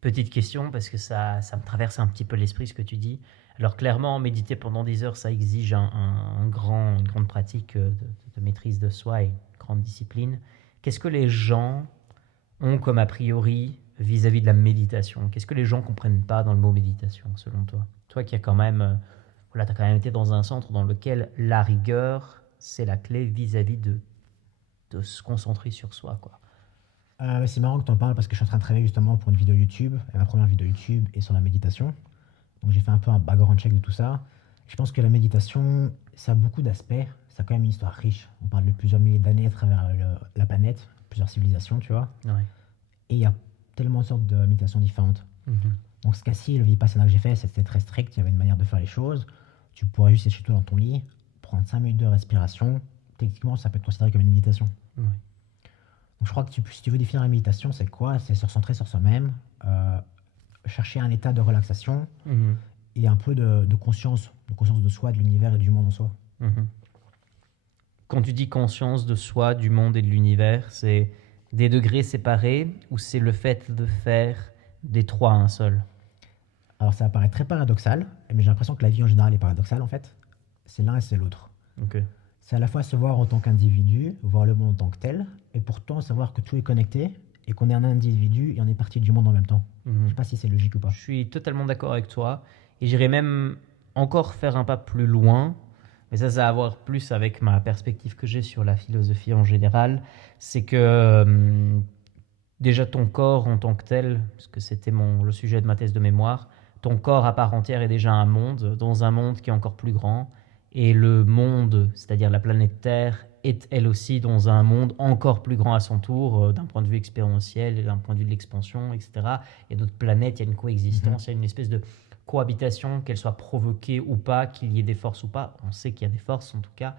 Petite question, parce que ça me traverse un petit peu l'esprit ce que tu dis. Alors clairement, méditer pendant 10 heures, ça exige une grande pratique de maîtrise de soi et une grande discipline. Qu'est-ce que les gens ont comme a priori vis-à-vis de la méditation? Qu'est-ce que les gens comprennent pas dans le mot méditation, selon toi? Toi qui as quand même, voilà, t'as quand même été dans un centre dans lequel la rigueur, c'est la clé vis-à-vis de se concentrer sur soi, quoi. C'est marrant que tu en parles parce que je suis en train de travailler justement pour une vidéo YouTube. Et ma première vidéo YouTube est sur la méditation. Donc j'ai fait un peu un background check de tout ça. Je pense que la méditation, ça a beaucoup d'aspects. Ça a quand même une histoire riche. On parle de plusieurs milliers d'années à travers la planète, plusieurs civilisations, tu vois. Ouais. Et il y a tellement de sortes de méditations différentes. Mhm. Donc ce cas-ci, le Vipassana que j'ai fait, c'était très strict. Il y avait une manière de faire les choses. Tu pourrais juste être chez toi dans ton lit, prendre 5 minutes de respiration. Techniquement, ça peut être considéré comme une méditation. Ouais. Donc je crois que si tu veux définir la méditation, c'est quoi? C'est se recentrer sur soi-même, chercher un état de relaxation Mhm. et un peu de conscience de soi, de l'univers et du monde en soi. Mhm. Quand tu dis conscience de soi, du monde et de l'univers, c'est des degrés séparés ou c'est le fait de faire des trois un seul? Alors ça paraît très paradoxal, mais j'ai l'impression que la vie en général est paradoxale en fait. C'est l'un et c'est l'autre. Ok. C'est à la fois se voir en tant qu'individu, voir le monde en tant que tel, et pourtant savoir que tout est connecté et qu'on est un individu et on est partie du monde en même temps. Je Mhm. sais pas si c'est logique ou pas. Je suis totalement d'accord avec toi et j'irais même encore faire un pas plus loin, mais ça a à voir plus avec ma perspective que j'ai sur la philosophie en général. C'est que déjà ton corps en tant que tel, parce que c'était le sujet de ma thèse de mémoire, ton corps à part entière est déjà un monde, dans un monde qui est encore plus grand, et le monde, c'est-à-dire la planète Terre, est elle aussi dans un monde encore plus grand à son tour, d'un point de vue expérientiel, d'un point de vue de l'expansion, etc. Il y a d'autres planètes, il y a une coexistence, il y a une espèce de cohabitation, qu'elle soit provoquée ou pas, qu'il y ait des forces ou pas. On sait qu'il y a des forces en tout cas,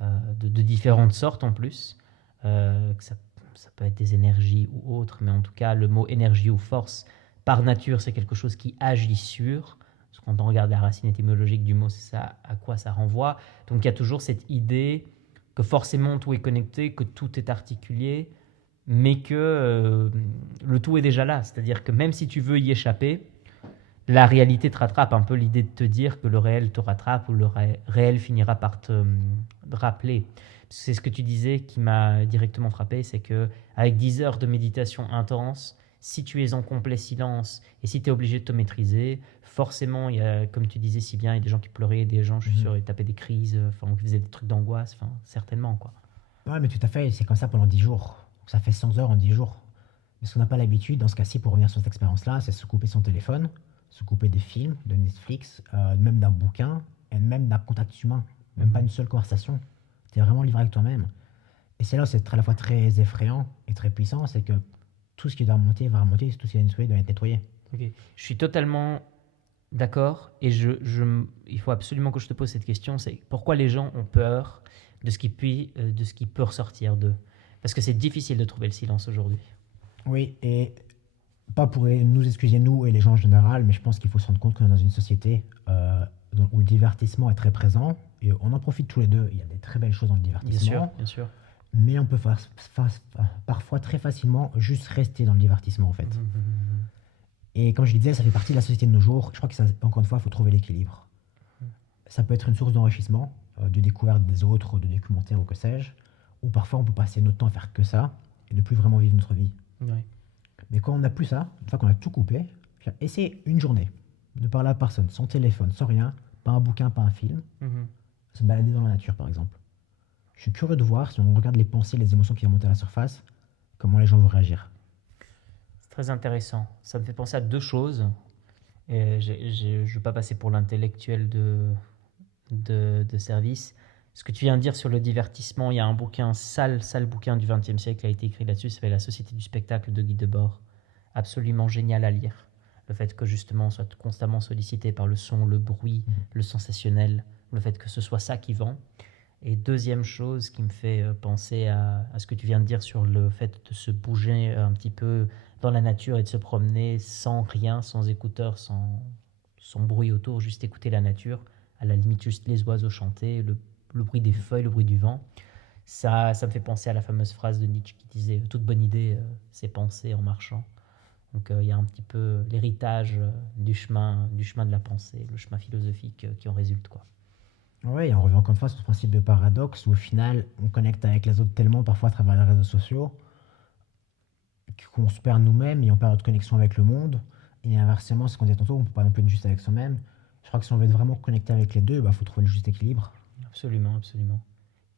de différentes sortes en plus, que ça peut être des énergies ou autres, mais en tout cas le mot énergie ou force, par nature, c'est quelque chose qui agit sur. Parce que quand on regarde la racine étymologique du mot, c'est ça à quoi ça renvoie. Donc il y a toujours cette idée que forcément tout est connecté, que tout est articulé, mais que le tout est déjà là. C'est-à-dire que même si tu veux y échapper, la réalité te rattrape. Un peu l'idée de te dire que le réel te rattrape ou le réel finira par te rappeler. C'est ce que tu disais qui m'a directement frappé, c'est que avec 10 heures de méditation intense, si tu es en complet silence et si tu es obligé de te maîtriser, forcément, il y a, comme tu disais si bien, il y a des gens qui pleuraient, des gens, je suis sûr, ils tapaient des crises, enfin, qui faisaient des trucs d'angoisse, enfin, certainement, quoi. Ouais, mais tout à fait, c'est comme ça pendant 10 jours. Ça fait 100 heures en 10 jours. Mais ce qu'on n'a pas l'habitude, dans ce cas-ci, pour revenir sur cette expérience-là, c'est se couper son téléphone, se couper des films, de Netflix, même d'un bouquin, et même d'un contact humain, même pas une seule conversation. Tu es vraiment livré avec toi-même. Et c'est là où c'est à la fois très effrayant et très puissant, c'est que tout ce qui doit remonter va remonter, tout ce qui doit nettoyer doit être nettoyé. Ok. Je suis totalement d'accord et il faut absolument que je te pose cette question, c'est pourquoi les gens ont peur de ce qui peut ressortir d'eux. Parce que c'est difficile de trouver le silence aujourd'hui. Oui, et pas pour nous excuser, nous et les gens en général, mais je pense qu'il faut se rendre compte qu'on est dans une société où le divertissement est très présent, et on en profite tous les deux. Il y a des très belles choses dans le Bien sûr, divertissement, bien sûr. mais on peut parfois très facilement juste rester dans le divertissement en fait. Et comme je le disais, ça fait partie de la société de nos jours. Je crois que ça, encore une fois, il faut trouver l'équilibre. Ça peut être une source d'enrichissement, de découverte des autres, de documentaires ou que sais-je, ou parfois on peut passer notre temps à faire que ça et ne plus vraiment vivre notre vie. Ouais. Mais quand on n'a plus ça, une fois qu'on a tout coupé, essayez une journée de parler à personne, sans téléphone, sans rien, pas un bouquin, pas un film, se balader dans la nature par exemple. Je suis curieux de voir, si on regarde les pensées, les émotions qui remontent à la surface, comment les gens vont réagir. C'est très intéressant. Ça me fait penser à deux choses. Et je ne veux pas passer pour l'intellectuel de service. Ce que tu viens de dire sur le divertissement, il y a un bouquin, sale bouquin du XXe siècle qui a été écrit là-dessus, ça s'appelle La Société du spectacle de Guy Debord. Absolument génial à lire. Le fait que justement on soit constamment sollicité par le son, le bruit, le sensationnel, le fait que ce soit ça qui vend. Et deuxième chose qui me fait penser à ce que tu viens de dire sur le fait de se bouger un petit peu dans la nature et de se promener sans rien, sans écouteurs, sans bruit autour, juste écouter la nature, à la limite juste les oiseaux chanter, le bruit des feuilles, le bruit du vent. Ça me fait penser à la fameuse phrase de Nietzsche qui disait toute bonne idée, c'est penser en marchant. Donc il y a un petit peu l'héritage du chemin de la pensée, le chemin philosophique qui en résulte, quoi. Oui, et on revient encore une fois sur ce principe de paradoxe où au final, on connecte avec les autres tellement parfois à travers les réseaux sociaux qu'on se perd nous-mêmes et on perd notre connexion avec le monde. Et inversement, ce qu'on disait tantôt, on ne peut pas non plus être juste avec soi-même. Je crois que si on veut être vraiment connecté avec les deux, il faut trouver le juste équilibre. Absolument, absolument.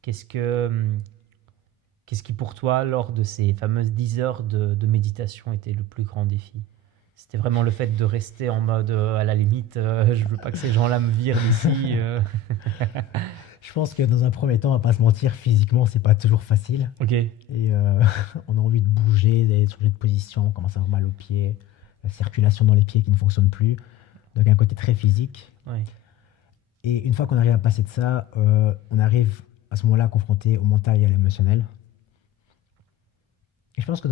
Qu'est-ce que, qu'est-ce qui pour toi, lors de ces fameuses 10 heures de méditation, était le plus grand défi? C'était vraiment le fait de rester en mode, à la limite, je veux pas que ces gens-là me virent d'ici. Je pense que dans un premier temps, on va pas se mentir, physiquement, c'est pas toujours facile. Ok. Et on a envie de bouger, d'aller changer de position, on commence à avoir mal aux pieds, la circulation dans les pieds qui ne fonctionne plus. Donc un côté très physique. Ouais. Et une fois qu'on arrive à passer de ça, on arrive à ce moment-là confronté au mental et à l'émotionnel. Et je pense que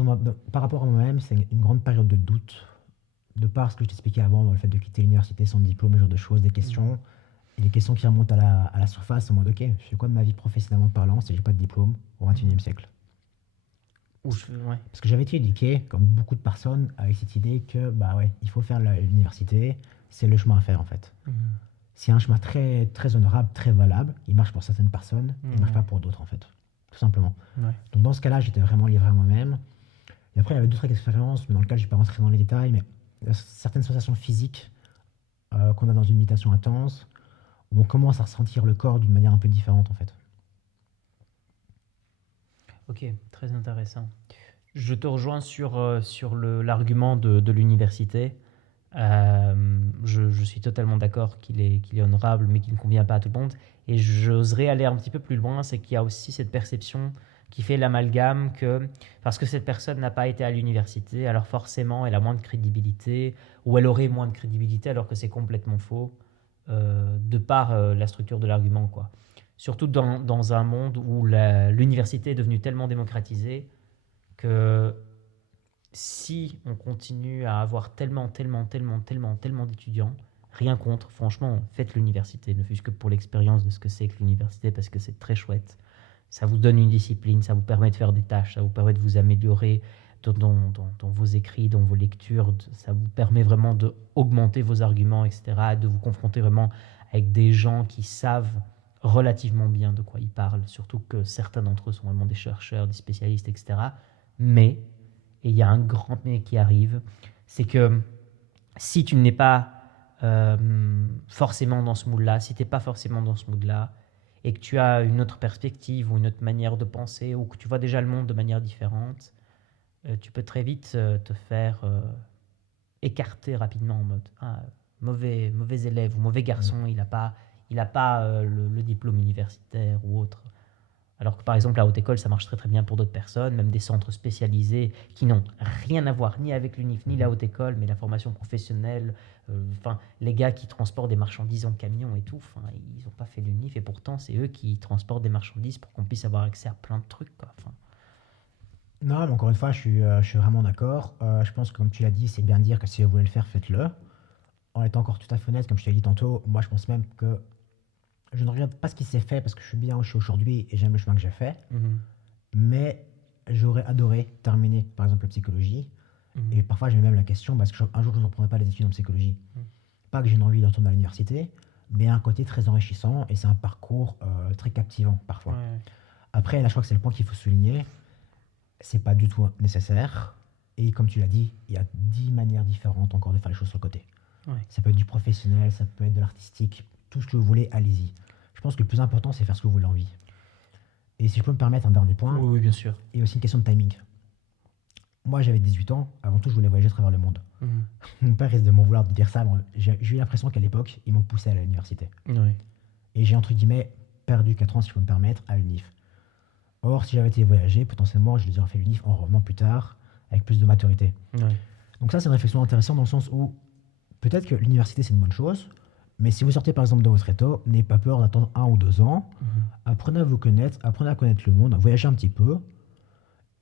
par rapport à moi-même, c'est une grande période de doute, de par ce que je t'expliquais avant, le fait de quitter l'université sans diplôme, ce genre de choses, des questions, et les questions qui remontent à la surface en mode ok, je fais quoi de ma vie professionnellement parlant si j'ai pas de diplôme au XXIe siècle? Ouais. Parce que j'avais été éduqué, comme beaucoup de personnes, avec cette idée que bah ouais, il faut faire l'université, c'est le chemin à faire en fait. C'est un chemin très, très honorable, très valable. Il marche pour certaines personnes, il ne marche pas pour d'autres en fait, tout simplement. Ouais. Donc dans ce cas-là, j'étais vraiment livré à moi-même. Et après, il y avait d'autres expériences, mais dans lesquelles je ne vais pas rentrer dans les détails, mais il y a certaines sensations physiques qu'on a dans une méditation intense, où on commence à ressentir le corps d'une manière un peu différente en fait. Ok, très intéressant. Je te rejoins sur l'argument de l'université. Je suis totalement d'accord qu'il est honorable, mais qu'il ne convient pas à tout le monde. Et j'oserais aller un petit peu plus loin, c'est qu'il y a aussi cette perception qui fait l'amalgame que parce que cette personne n'a pas été à l'université, alors forcément elle a moins de crédibilité, ou elle aurait moins de crédibilité alors que c'est complètement faux, de par la structure de l'argument, quoi. Surtout dans un monde où l'université est devenue tellement démocratisée que si on continue à avoir tellement d'étudiants, rien contre, franchement, faites l'université, ne fût-ce que pour l'expérience de ce que c'est que l'université, parce que c'est très chouette. Ça vous donne une discipline, ça vous permet de faire des tâches, ça vous permet de vous améliorer dans vos écrits, dans vos lectures, ça vous permet vraiment d'augmenter vos arguments, etc., de vous confronter vraiment avec des gens qui savent relativement bien de quoi ils parlent, surtout que certains d'entre eux sont vraiment des chercheurs, des spécialistes, etc. Mais, et il y a un grand mais qui arrive, c'est que si tu n'es pas forcément dans ce mood-là, si tu n'es pas forcément dans ce mood-là, et que tu as une autre perspective ou une autre manière de penser, ou que tu vois déjà le monde de manière différente, tu peux très vite te faire écarter rapidement en mode mauvais élève ou mauvais garçon, il a pas le diplôme universitaire ou autre. Alors que par exemple, la haute école, ça marche très très bien pour d'autres personnes, même des centres spécialisés qui n'ont rien à voir ni avec l'UNIF ni la haute école, mais la formation professionnelle, les gars qui transportent des marchandises en camion et tout, ils n'ont pas fait l'UNIF et pourtant c'est eux qui transportent des marchandises pour qu'on puisse avoir accès à plein de trucs, quoi. Non, mais encore une fois, je suis vraiment d'accord. Je pense que, comme tu l'as dit, c'est bien de dire que si vous voulez le faire, faites-le. En étant encore tout à fait honnête, comme je t'ai dit tantôt, moi je pense même que je ne regrette pas ce qui s'est fait parce que je suis bien où je suis aujourd'hui et j'aime le chemin que j'ai fait. Mhm. Mais j'aurais adoré terminer, par exemple, la psychologie. Mhm. Et parfois, j'ai même la question, parce que un jour, je ne reprendrai pas les études en psychologie. Mhm. Pas que j'ai une envie de retourner à l'université, mais un côté très enrichissant et c'est un parcours très captivant parfois. Ouais. Après, là, je crois que c'est le point qu'il faut souligner. C'est pas du tout nécessaire. Et comme tu l'as dit, il y a 10 manières différentes encore de faire les choses sur le côté. Ouais. Ça peut être du professionnel, ça peut être de l'artistique, tout ce que vous voulez, allez-y. Je pense que le plus important, c'est faire ce que vous voulez en vie. Et si je peux me permettre un dernier point, Oui, oui, bien sûr. il y a aussi une question de timing. Moi, j'avais 18 ans, avant tout, je voulais voyager à travers le monde. Mhm. Mon père risque de m'en vouloir de dire ça, mais j'ai eu l'impression qu'à l'époque, ils m'ont poussé à l'université. Ouais. Et j'ai, entre guillemets, perdu 4 ans, si je peux me permettre, à l'UNIF. Or, si j'avais été voyager, potentiellement, je les aurais fait l'UNIF en revenant plus tard, avec plus de maturité. Ouais. Donc ça, c'est une réflexion intéressante dans le sens où peut-être que l'université, c'est une bonne chose, mais si vous sortez par exemple de votre état, n'ayez pas peur d'attendre 1 ou 2 ans, Mhm. apprenez à vous connaître, apprenez à connaître le monde, voyagez un petit peu,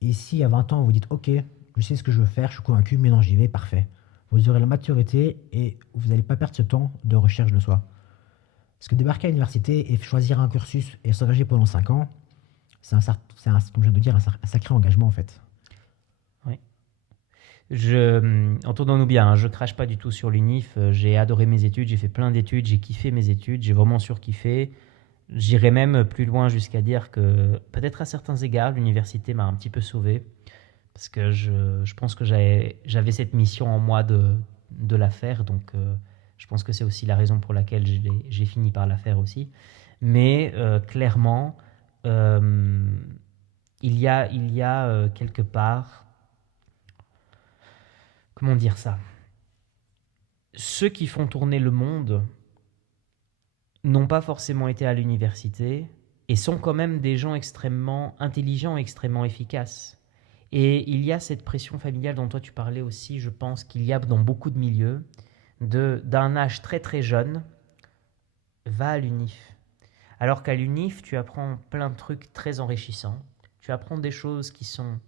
et si à 20 ans, vous dites, ok, je sais ce que je veux faire, je suis convaincu, maintenant j'y vais, parfait. Vous aurez la maturité et vous n'allez pas perdre ce temps de recherche de soi. Parce que débarquer à l'université et choisir un cursus et s'engager pendant 5 ans, comme je viens de dire, un sacré engagement en fait. Entendons-nous bien, hein, je crache pas du tout sur l'UNIF. J'ai adoré mes études, j'ai fait plein d'études, j'ai kiffé mes études, j'ai vraiment surkiffé. J'irais même plus loin jusqu'à dire que peut-être à certains égards, l'université m'a un petit peu sauvé. Parce que je pense que j'avais cette mission en moi de la faire. Donc je pense que c'est aussi la raison pour laquelle j'ai fini par la faire aussi. Mais clairement, euh, il y a quelque part, comment dire ça? Ceux qui font tourner le monde n'ont pas forcément été à l'université et sont quand même des gens extrêmement intelligents et extrêmement efficaces. Et il y a cette pression familiale dont toi tu parlais aussi, je pense qu'il y a dans beaucoup de milieux, d'un âge très très jeune, va à l'UNIF. Alors qu'à l'UNIF, tu apprends plein de trucs très enrichissants, tu apprends des choses qui sont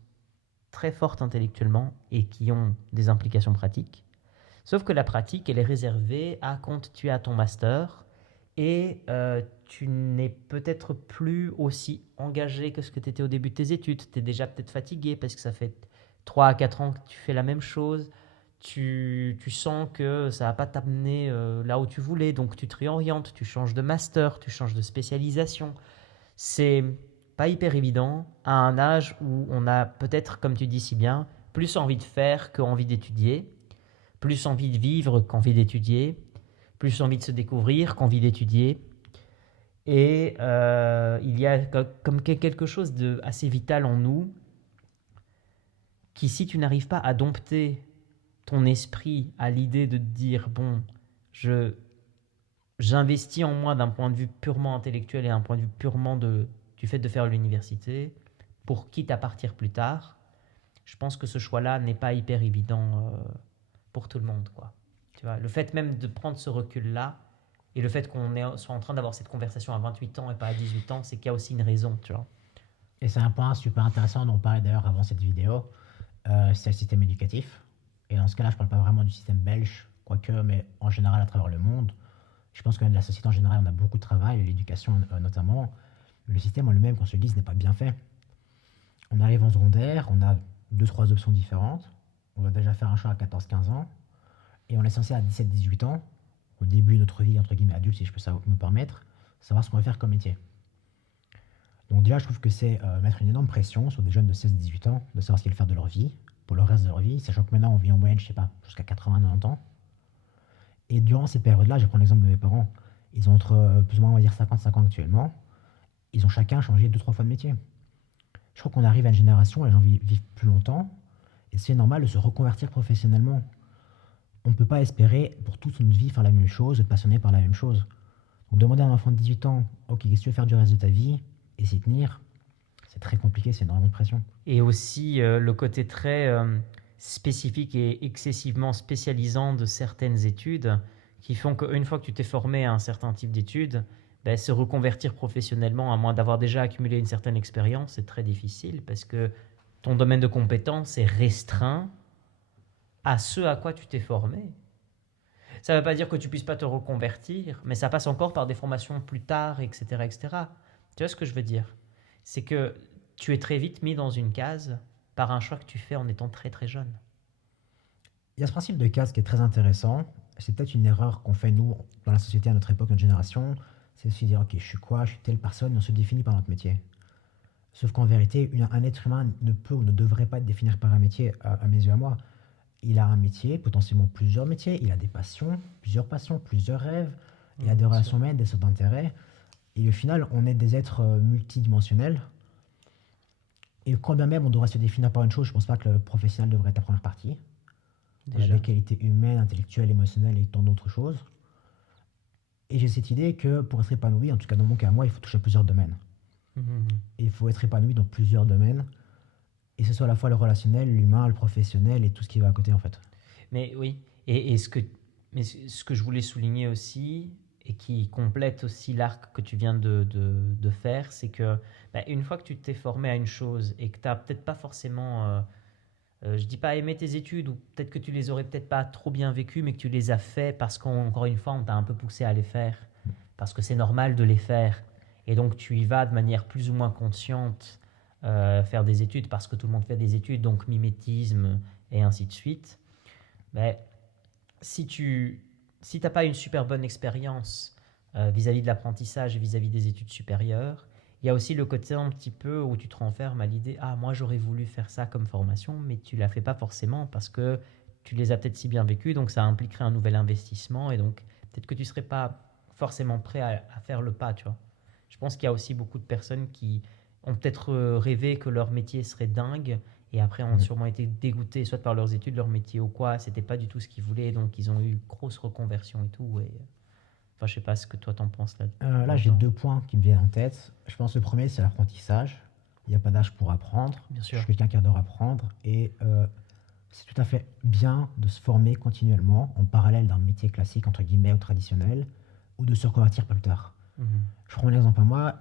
très fortes intellectuellement et qui ont des implications pratiques. Sauf que la pratique, elle est réservée à quand tu as ton master et tu n'es peut-être plus aussi engagé que ce que tu étais au début de tes études. Tu es déjà peut-être fatigué parce que ça fait 3 à 4 ans que tu fais la même chose. Tu sens que ça ne va pas t'amener là où tu voulais, donc tu te réorientes, tu changes de master, tu changes de spécialisation. C'est pas hyper évident à un âge où on a peut-être, comme tu dis si bien, plus envie de faire qu'envie d'étudier, plus envie de vivre qu'envie d'étudier, plus envie de se découvrir qu'envie d'étudier. Et il y a comme quelque chose de assez vital en nous qui, si tu n'arrives pas à dompter ton esprit à l'idée de te dire, bon, j'investis en moi d'un point de vue purement intellectuel et un point de vue purement du fait de faire l'université, pour quitte à partir plus tard, je pense que ce choix-là n'est pas hyper évident pour tout le monde, quoi. Tu vois, le fait même de prendre ce recul-là, et le fait soit en train d'avoir cette conversation à 28 ans et pas à 18 ans, c'est qu'il y a aussi une raison, tu vois. Et c'est un point super intéressant dont on parlait d'ailleurs avant cette vidéo, c'est le système éducatif. Et dans ce cas-là, je ne parle pas vraiment du système belge, quoique, mais en général à travers le monde. Je pense que la société en général, on a beaucoup de travail, l'éducation notamment. Mais le système en lui-même, qu'on se le dise, n'est pas bien fait. On arrive en secondaire, on a 2 3 options différentes. On va déjà faire un choix à 14 15 ans. Et on est censé à 17 18 ans, au début de notre vie, entre guillemets adulte, si je peux me permettre, savoir ce qu'on va faire comme métier. Donc déjà, je trouve que c'est mettre une énorme pression sur des jeunes de 16 18 ans, de savoir ce qu'ils veulent faire de leur vie, pour le reste de leur vie, sachant que maintenant on vit en moyenne, je sais pas, jusqu'à 80 90 ans. Et durant cette période-là, je vais prendre l'exemple de mes parents, ils ont entre plus ou moins, on va dire, 55 ans actuellement, ils ont chacun changé 2 3 fois de métier. Je crois qu'on arrive à une génération où les gens vivent plus longtemps, Et c'est normal de se reconvertir professionnellement. On ne peut pas espérer pour toute notre vie faire la même chose, être passionné par la même chose. Donc demander à un enfant de 18 ans, ok, qu'est-ce que tu veux faire du reste de ta vie et s'y tenir, c'est très compliqué, c'est énormément de pression. Et aussi le côté très spécifique et excessivement spécialisant de certaines études qui font qu'une fois que tu t'es formé à un certain type d'études, ben, se reconvertir professionnellement, à moins d'avoir déjà accumulé une certaine expérience, c'est très difficile parce que ton domaine de compétence est restreint à ce à quoi tu t'es formé. Ça ne veut pas dire que tu ne puisses pas te reconvertir, mais ça passe encore par des formations plus tard, etc., etc. Tu vois ce que je veux dire? C'est que tu es très vite mis dans une case par un choix que tu fais en étant très très jeune. Il y a ce principe de case qui est très intéressant. C'est peut-être une erreur qu'on fait nous, dans la société, à notre époque, notre génération. C'est de se dire, ok, je suis quoi, je suis telle personne, et on se définit par notre métier. Sauf qu'en vérité, un être humain ne peut ou ne devrait pas être défini par un métier, à mes yeux, à moi. Il a un métier, potentiellement plusieurs métiers, il a des passions, plusieurs rêves, il a des Bien relations sûr. humaines, des centres d'intérêt. Et au final, on est des êtres multidimensionnels. Et quand bien même on devrait se définir par une chose, je ne pense pas que le professionnel devrait être la première partie. On a Déjà. des qualités humaines, intellectuelles, émotionnelles et tant d'autres choses. Et j'ai cette idée que pour être épanoui, en tout cas dans mon cas, moi, il faut toucher à plusieurs domaines. Mhm. Et il faut être épanoui dans plusieurs domaines. Et ce soit à la fois le relationnel, l'humain, le professionnel et tout ce qui va à côté en fait. Mais oui, et ce que je voulais souligner aussi, et qui complète aussi l'arc que tu viens de faire, c'est que bah, une fois que tu t'es formé à une chose et que tu n'as peut-être pas forcément, je dis pas aimer tes études, ou peut-être que tu les aurais peut-être pas trop bien vécues, mais que tu les as fait parce qu'encore une fois, on t'a un peu poussé à les faire, parce que c'est normal de les faire. Et donc tu y vas de manière plus ou moins consciente faire des études parce que tout le monde fait des études, donc mimétisme et ainsi de suite. Mais si tu si t'as pas une super bonne expérience vis-à-vis de l'apprentissage et vis-à-vis des études supérieures, il y a aussi le côté un petit peu où tu te renfermes à l'idée ah moi j'aurais voulu faire ça comme formation, mais tu la fais pas forcément parce que tu les as peut-être si bien vécues, donc ça impliquerait un nouvel investissement et donc peut-être que tu serais pas forcément prêt à faire le pas, tu vois. Je pense qu'il y a aussi beaucoup de personnes qui ont peut-être rêvé que leur métier serait dingue et après ont Mm. sûrement été dégoûtés soit par leurs études, leur métier ou quoi, c'était pas du tout ce qu'ils voulaient, donc ils ont eu une grosse reconversion et tout. Et, enfin, je sais pas ce que toi t'en penses Là, j'ai là-dedans. deux points qui me viennent en tête. Je pense que le premier, c'est l'apprentissage. Il n'y a pas d'âge pour apprendre. Bien Je sûr. suis quelqu'un qui adore apprendre et c'est tout à fait bien de se former continuellement en parallèle d'un métier classique, entre guillemets, ou traditionnel, ou de se reconvertir plus tard. Mhm. Je prends un exemple à moi.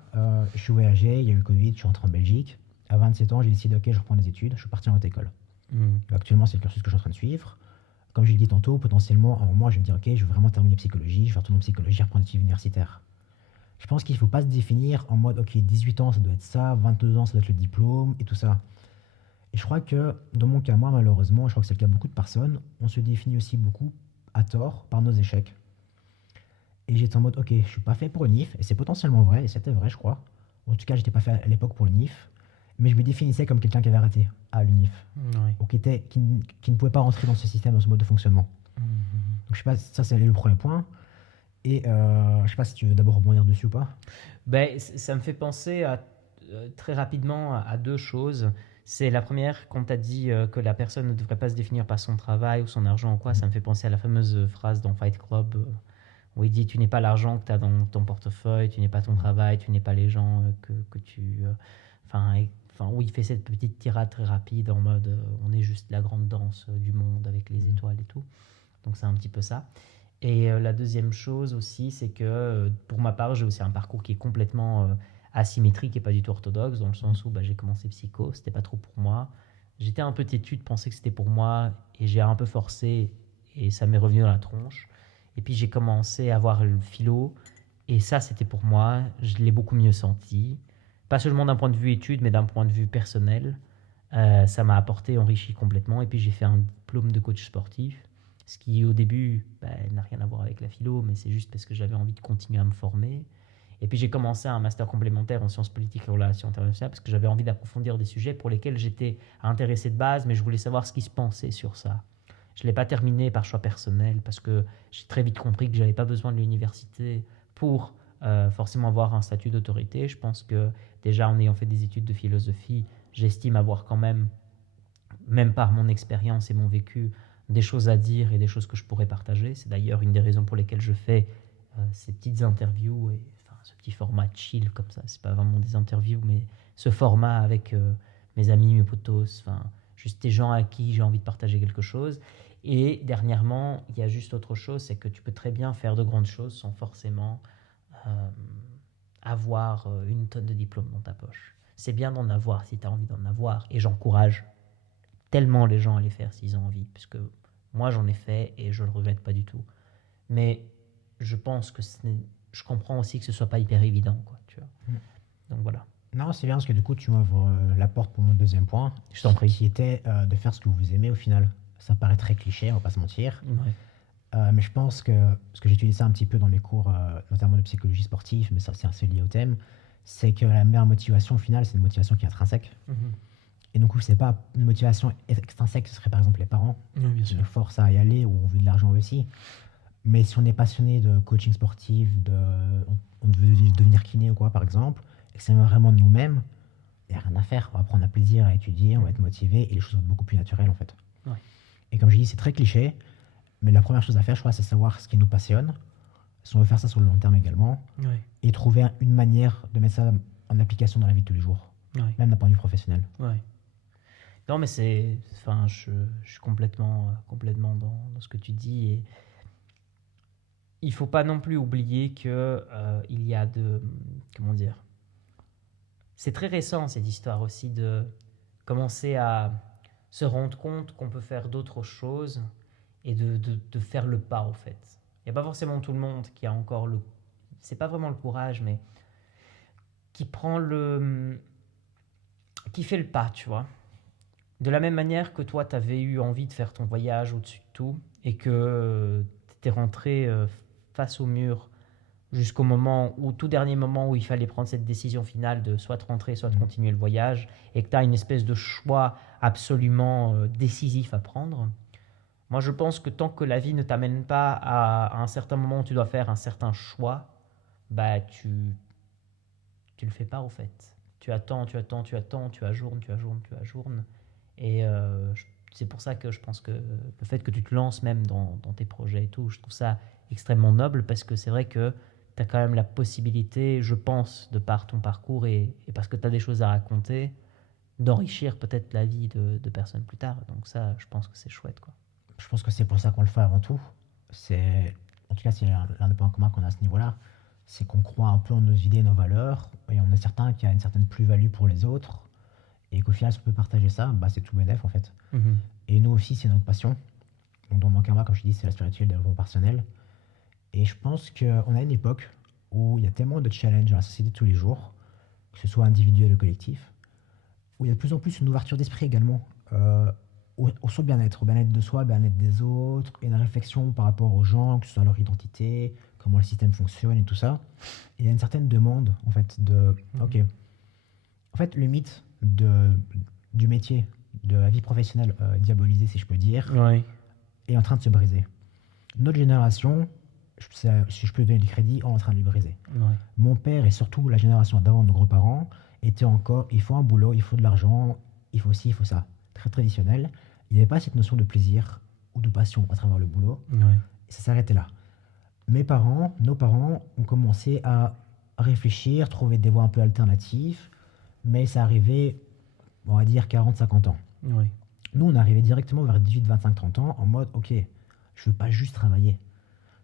Je suis voyagé, il y a eu le Covid, je suis rentré en Belgique. À 27 ans, j'ai décidé, ok, je reprends des études, je suis parti en haute école. Mhm. Actuellement, c'est le cursus que je suis en train de suivre. Comme je l'ai dit tantôt, potentiellement, à un moment, je vais me dire, ok, je veux vraiment terminer psychologie, je vais retourner en psychologie, reprendre des études universitaires. Je pense qu'il ne faut pas se définir en mode, ok, 18 ans, ça doit être ça, 22 ans, ça doit être le diplôme, et tout ça. Et je crois que, dans mon cas, moi, malheureusement, je crois que c'est le cas de beaucoup de personnes, on se définit aussi beaucoup, à tort, par nos échecs. Et j'étais en mode, ok, je ne suis pas fait pour le NIF, et c'est potentiellement vrai, et c'était vrai, je crois. En tout cas, j'étais pas fait à l'époque pour le NIF, mais je me définissais comme quelqu'un qui avait raté à l'UNIF, Ouais. ou qui ne pouvait pas rentrer dans ce système, dans ce mode de fonctionnement. Mhm. Donc, je sais pas, ça, c'est le premier point. Et je sais pas si tu veux d'abord rebondir dessus ou pas. Ben, ça me fait penser très rapidement à deux choses. C'est la première, quand tu as dit que la personne ne devrait pas se définir par son travail ou son argent ou quoi, ça me fait penser à la fameuse phrase dans Fight Club où il dit tu n'es pas l'argent que tu as dans ton portefeuille, tu n'es pas ton travail, tu n'es pas les gens que tu... Enfin, où il fait cette petite tirade très rapide en mode on est juste la grande danse du monde avec les étoiles et tout. Donc c'est un petit peu ça. Et la deuxième chose aussi, c'est que pour ma part, j'ai aussi un parcours qui est complètement asymétrique et pas du tout orthodoxe, dans le sens où bah, j'ai commencé psycho, c'était pas trop pour moi. J'étais un peu têtu de penser que c'était pour moi, et j'ai un peu forcé, et ça m'est revenu dans la tronche. Et puis j'ai commencé à voir le philo, et ça c'était pour moi, je l'ai beaucoup mieux senti. Pas seulement d'un point de vue études, mais d'un point de vue personnel. Ça m'a apporté, enrichi complètement. Et puis j'ai fait un diplôme de coach sportif. Ce qui au début n'a rien à voir avec la philo, mais c'est juste parce que j'avais envie de continuer à me former. Et puis j'ai commencé un master complémentaire en sciences politiques et relations internationales parce que j'avais envie d'approfondir des sujets pour lesquels j'étais intéressé de base, mais je voulais savoir ce qui se pensait sur ça. Je ne l'ai pas terminé par choix personnel parce que j'ai très vite compris que je n'avais pas besoin de l'université pour forcément avoir un statut d'autorité. Je pense que déjà en ayant fait des études de philosophie, j'estime avoir quand même même par mon expérience et mon vécu, des choses à dire et des choses que je pourrais partager. C'est d'ailleurs une des raisons pour lesquelles je fais ces petites interviews et enfin, ce petit format chill comme ça. C'est pas vraiment des interviews, mais ce format avec mes amis, mes potos, enfin, juste des gens à qui j'ai envie de partager quelque chose. Et dernièrement, il y a juste autre chose, c'est que tu peux très bien faire de grandes choses sans forcément euh, avoir une tonne de diplômes dans ta poche. C'est bien d'en avoir si tu as envie d'en avoir. Et j'encourage tellement les gens à les faire s'ils ont envie. Puisque moi, j'en ai fait et je ne le regrette pas du tout. Mais je pense que je comprends aussi que ce ne soit pas hyper évident. Quoi, tu vois. Donc voilà. Non, c'est bien parce que du coup, tu m'ouvres la porte pour mon deuxième point, Je t'en prie. qui était de faire ce que vous aimez au final. Ça paraît très cliché, on va pas se mentir. Ouais. Mais je pense que, parce que j'ai étudié ça un petit peu dans mes cours, notamment de psychologie sportive, mais ça c'est assez lié au thème, c'est que la meilleure motivation au final, c'est une motivation qui est intrinsèque. Et donc, c'est pas une motivation extrinsèque, ce serait par exemple les parents Oui, qui nous forcent à y aller ou on veut de l'argent aussi. Mais si on est passionné de coaching sportif, on veut devenir kiné ou quoi par exemple, et que c'est vraiment de nous-mêmes, il n'y a rien à faire. On va prendre un plaisir à étudier, on va être motivé et les choses vont être beaucoup plus naturelles en fait. Ouais. Et comme je dis, c'est très cliché, mais la première chose à faire, je crois, c'est savoir ce qui nous passionne, si on veut faire ça sur le long terme également, Ouais. et trouver une manière de mettre ça en application dans la vie de tous les jours, Ouais. même d'un point de vue professionnel. Ouais. Non, mais enfin, je suis complètement dans ce que tu dis. Et il faut pas non plus oublier que il y a comment dire. C'est très récent cette histoire aussi de commencer à se rendre compte qu'on peut faire d'autres choses et de faire le pas au fait. Il n'y a pas forcément tout le monde qui a encore c'est pas vraiment le courage, mais qui prend qui fait le pas, tu vois. De la même manière que toi, tu avais eu envie de faire ton voyage au-dessus de tout et que tu étais rentré face au mur jusqu'au tout dernier moment où il fallait prendre cette décision finale de soit de rentrer, soit de continuer le voyage et que tu as une espèce de choix absolument décisif à prendre. Moi, je pense que tant que la vie ne t'amène pas à un certain moment où tu dois faire un certain choix, bah tu le fais pas au fait. Tu attends, tu attends, tu attends, tu ajournes, tu ajournes, tu ajournes. Et c'est pour ça que je pense que le fait que tu te lances même dans tes projets et tout, je trouve ça extrêmement noble parce que c'est vrai que tu as quand même la possibilité, je pense, de par ton parcours et parce que tu as des choses à raconter, d'enrichir peut-être la vie de personnes plus tard. Donc ça, je pense que c'est chouette, quoi. Je pense que c'est pour ça qu'on le fait avant tout. En tout cas, c'est l'un des points communs qu'on a à ce niveau-là. C'est qu'on croit un peu en nos idées, nos valeurs, et on est certain qu'il y a une certaine plus-value pour les autres, et qu'au final, si on peut partager ça, bah, c'est tout bénef en fait. Et nous aussi, c'est notre passion. Donc dans mon karma, comme je dis, c'est la spirituelle développement personnel. Et je pense qu'on a une époque où il y a tellement de challenges dans la société de tous les jours, que ce soit individuel ou collectif, où il y a de plus en plus une ouverture d'esprit également au bien-être de soi, bien-être des autres, et une réflexion par rapport aux gens, que ce soit leur identité, comment le système fonctionne et tout ça. Et il y a une certaine demande en fait ok. En fait, le mythe du métier, de la vie professionnelle diabolisée, si je peux dire, Ouais. est en train de se briser. Notre génération, si je peux donner du crédit, est en train de le briser. Ouais. Mon père et surtout la génération d'avant, nos grands-parents, étaient encore, il faut un boulot, il faut de l'argent, il faut ci, il faut ça. Très traditionnel. Il n'y avait pas cette notion de plaisir ou de passion à travers le boulot. Ouais. Et ça s'arrêtait là. Nos parents ont commencé à réfléchir, trouver des voies un peu alternatives, mais ça arrivait, on va dire, 40-50 ans. Ouais. Nous, on arrivait directement vers 18, 25, 30 ans en mode, ok, je veux pas juste travailler.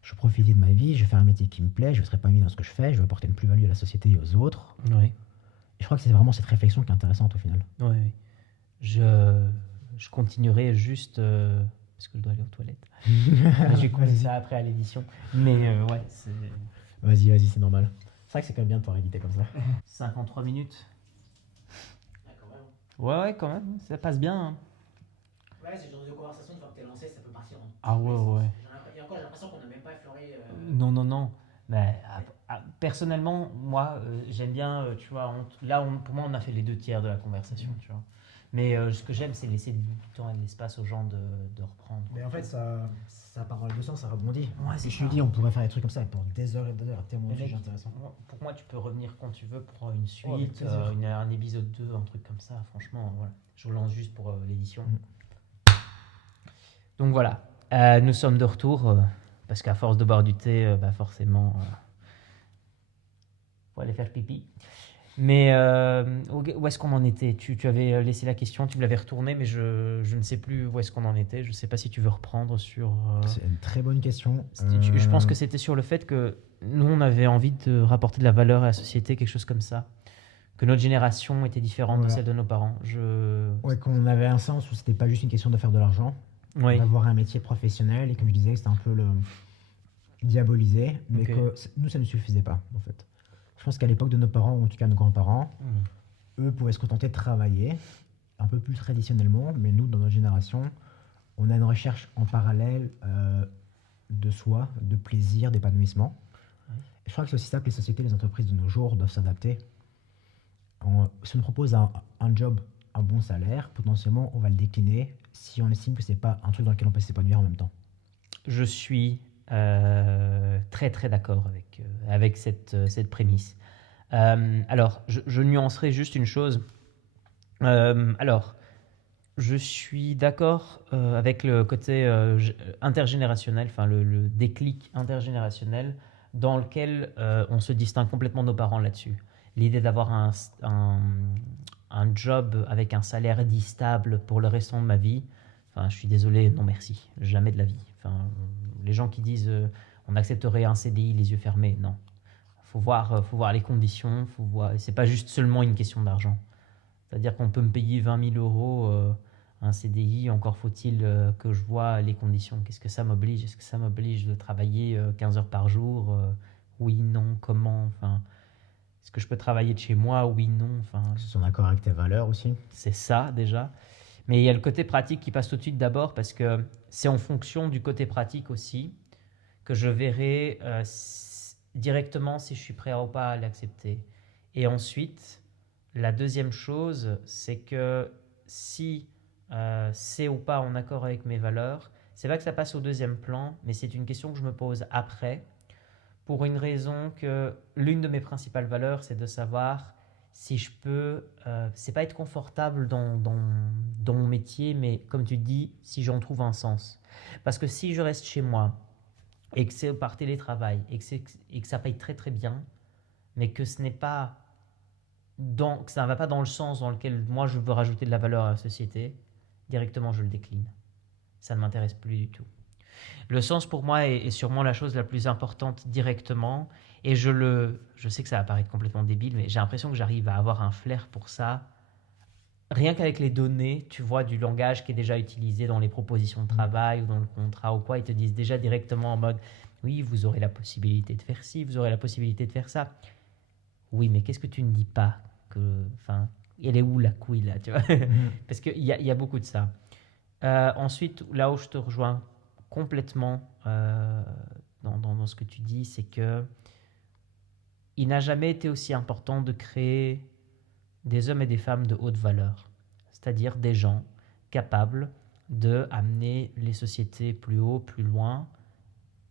Je veux profiter de ma vie, je vais faire un métier qui me plaît, je ne serai pas mis dans ce que je fais, je veux apporter une plus-value à la société et aux autres. Ouais. Et je crois que c'est vraiment cette réflexion qui est intéressante au final. Ouais. Je continuerai juste parce que je dois aller aux toilettes. Je vais couper ça après à l'édition. Mais ouais, c'est Vas-y, c'est normal. C'est vrai que c'est quand même bien de pouvoir éditer comme ça. 53 minutes. Ouais, quand même. Ouais, quand même, ça passe bien. Hein. Ouais, c'est le genre de conversation, une fois que t'es lancé, ça peut partir en... Ah ouais. Et encore, j'ai l'impression qu'on n'a même pas effleuré... Non. Mais personnellement, moi, j'aime bien, tu vois, pour moi, on a fait les 2 tiers de la conversation, tu vois. Mais ce que j'aime, c'est laisser du temps et de l'espace aux gens de reprendre. Mais en fait, ça part dans les deux sens, ça rebondit. Ouais, c'est je te dis, on pourrait faire des trucs comme ça pendant des heures et des heures, tellement de Mais sujets mec, intéressants. Pour moi, tu peux revenir quand tu veux pour une avec suite, plaisir. un épisode 2, un truc comme ça. Franchement, voilà. Je relance juste pour l'édition. Donc voilà, nous sommes de retour parce qu'à force de boire du thé, forcément, faut aller faire pipi. Mais où est-ce qu'on en était? Tu avais laissé la question, tu me l'avais retournée, mais je ne sais plus où est-ce qu'on en était. Je ne sais pas si tu veux reprendre sur. C'est une très bonne question. Je pense que c'était sur le fait que nous, on avait envie de rapporter de la valeur à la société, quelque chose comme ça. Que notre génération était différente de Voilà. celle de nos parents. Ouais, qu'on avait un sens où c'était pas juste une question de faire de l'argent, Oui, d'avoir un métier professionnel, et comme je disais, c'était un peu le diabolisé, mais Ok. que nous, ça ne suffisait pas, en fait. Je pense qu'à l'époque de nos parents, ou en tout cas de nos grands-parents, eux pouvaient se contenter de travailler, un peu plus traditionnellement, mais nous, dans notre génération, on a une recherche en parallèle de soi, de plaisir, d'épanouissement. Ouais. Et je crois que c'est aussi ça que les sociétés, les entreprises de nos jours doivent s'adapter. Si on nous propose un job, un bon salaire, potentiellement, on va le décliner si on estime que c'est pas un truc dans lequel on peut s'épanouir en même temps. Je suis très très d'accord avec cette prémisse. Alors, je nuancerai juste une chose. Alors, je suis d'accord avec le côté intergénérationnel, enfin le déclic intergénérationnel, dans lequel on se distingue complètement de nos parents là-dessus. L'idée d'avoir un job avec un salaire dit stable pour le restant de ma vie, enfin, je suis désolé, non merci, jamais de la vie. Enfin, les gens qui disent on accepterait un CDI les yeux fermés, non. Faut voir les conditions, faut voir. C'est pas juste seulement une question d'argent. C'est-à-dire qu'on peut me payer 20 000 euros un CDI, encore faut-il que je vois les conditions. Qu'est-ce que ça m'oblige? Est-ce que ça m'oblige de travailler 15 heures par jour? Oui, non, comment? Enfin, est-ce que je peux travailler de chez moi? Oui, non. Enfin, Que ce soit en accord avec tes valeurs aussi. c'est ça déjà. Mais il y a le côté pratique qui passe tout de suite d'abord parce que c'est en fonction du côté pratique aussi que je verrai directement si je suis prêt ou pas à l'accepter. Et ensuite, la deuxième chose, c'est que si c'est ou pas en accord avec mes valeurs, c'est pas que ça passe au deuxième plan, mais c'est une question que je me pose après, pour une raison que l'une de mes principales valeurs, c'est de savoir si je peux, c'est pas être confortable dans mon métier, mais comme tu dis, si j'en trouve un sens. Parce que si je reste chez moi et que c'est par télétravail et que ça paye très très bien, mais que ce n'est pas que ça ne va pas dans le sens dans lequel moi je veux rajouter de la valeur à la société, directement je le décline. Ça ne m'intéresse plus du tout. Le sens pour moi est sûrement la chose la plus importante directement. Et je sais que ça va paraître complètement débile, mais j'ai l'impression que j'arrive à avoir un flair pour ça. Rien qu'avec les données, tu vois, du langage qui est déjà utilisé dans les propositions de travail ou dans le contrat ou quoi, ils te disent déjà directement en mode oui, vous aurez la possibilité de faire ci, vous aurez la possibilité de faire ça. Oui, mais qu'est-ce que tu ne dis pas que, enfin, elle est où la couille là, tu vois? Parce qu'il y a beaucoup de ça. Ensuite, là où je te rejoins complètement dans ce que tu dis, c'est que il n'a jamais été aussi important de créer des hommes et des femmes de haute valeur, c'est-à-dire des gens capables de amener les sociétés plus haut, plus loin,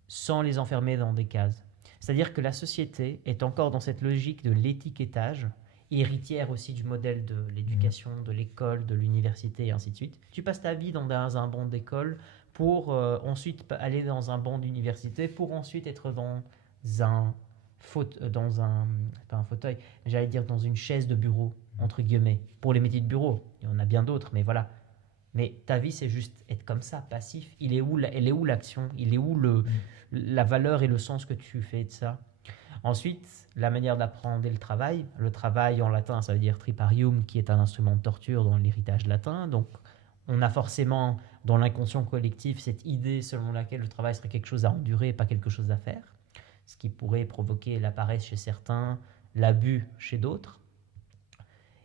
sans les enfermer dans des cases. C'est-à-dire que la société est encore dans cette logique de l'étiquetage, héritière aussi du modèle de l'éducation, de l'école, de l'université et ainsi de suite. Tu passes ta vie dans un banc d'école pour ensuite aller dans un banc d'université, pour ensuite être un dans un pas un fauteuil, j'allais dire dans une chaise de bureau entre guillemets pour les métiers de bureau. Il y en a bien d'autres, mais voilà. Mais ta vie, c'est juste être comme ça, passif. Elle est où l'action? Il est où la valeur et le sens que tu fais de ça? Ensuite, la manière d'apprendre le travail. Le travail en latin, ça veut dire triparium, qui est un instrument de torture dans l'héritage latin. Donc, on a forcément dans l'inconscient collectif cette idée selon laquelle le travail serait quelque chose à endurer et pas quelque chose à faire. Ce qui pourrait provoquer la paresse chez certains, l'abus chez d'autres.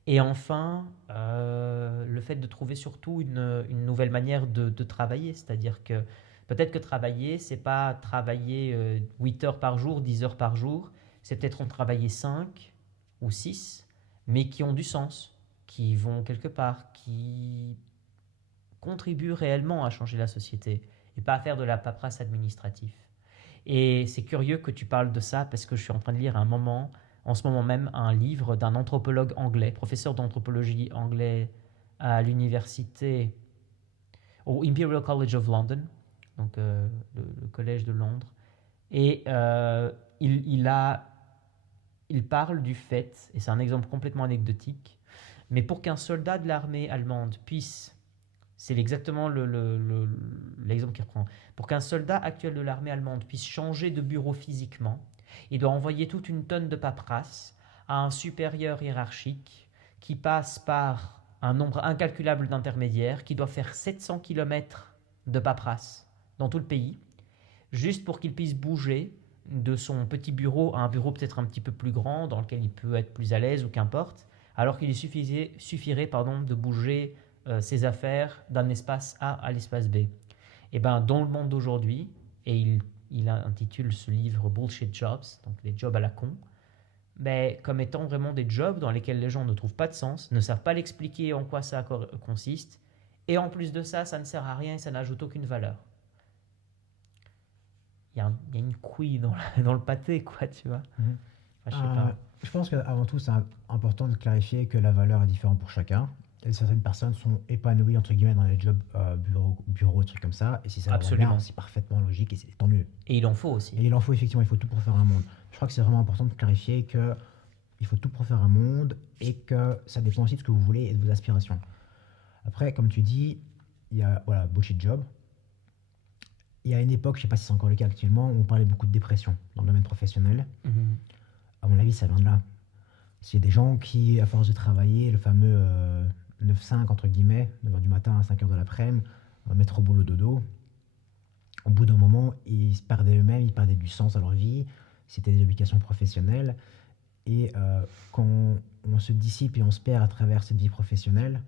Et enfin, le fait de trouver surtout une nouvelle manière de travailler, c'est-à-dire que peut-être que travailler, c'est pas travailler 8 heures par jour, 10 heures par jour, c'est peut-être en travailler 5 ou 6, mais qui ont du sens, qui vont quelque part, qui contribuent réellement à changer la société et pas à faire de la paperasse administrative. Et c'est curieux que tu parles de ça parce que je suis en train de lire en ce moment même, un livre d'un anthropologue anglais, professeur d'anthropologie anglais à l'université. au Imperial College of London, donc le collège de Londres. Et il parle du fait, et c'est un exemple complètement anecdotique, mais pour qu'un soldat de l'armée allemande puisse, c'est exactement l'exemple qu'il reprend, pour qu'un soldat actuel de l'armée allemande puisse changer de bureau physiquement, il doit envoyer toute une tonne de paperasse à un supérieur hiérarchique qui passe par un nombre incalculable d'intermédiaires, qui doit faire 700 km de paperasse dans tout le pays, juste pour qu'il puisse bouger de son petit bureau à un bureau peut-être un petit peu plus grand, dans lequel il peut être plus à l'aise ou qu'importe, alors qu'il suffirait de bouger ses affaires d'un espace A à l'espace B. Et bien, dans le monde d'aujourd'hui, et il intitule ce livre Bullshit Jobs, donc les jobs à la con, mais comme étant vraiment des jobs dans lesquels les gens ne trouvent pas de sens, ne savent pas l'expliquer en quoi ça consiste, et en plus de ça, ça ne sert à rien et ça n'ajoute aucune valeur. Il y a une couille dans le pâté, quoi, tu vois. Mhm. Enfin, je sais pas. Je pense qu'avant tout, c'est important de clarifier que la valeur est différente pour chacun. Et certaines personnes sont épanouies, entre guillemets, dans les jobs bureau, trucs comme ça. Et si ça va Absolument. bien, c'est parfaitement logique et c'est tant mieux. Et il en faut aussi. Et il en faut effectivement, il faut tout pour faire un monde. Je crois que c'est vraiment important de clarifier que il faut tout pour faire un monde et que ça dépend aussi de ce que vous voulez et de vos aspirations. Après, comme tu dis, il y a bullshit job. Il y a une époque, je ne sais pas si c'est encore le cas actuellement, où on parlait beaucoup de dépression dans le domaine professionnel. Mhm. À mon avis, ça vient de là. C'est des gens qui, à force de travailler, le fameux 9-5, entre guillemets, 9h du matin à 5h de l'après-midi, métro boulot dodo, au bout d'un moment, ils se perdaient eux-mêmes, ils perdaient du sens à leur vie, c'était des obligations professionnelles. Et quand on se dissipe et on se perd à travers cette vie professionnelle,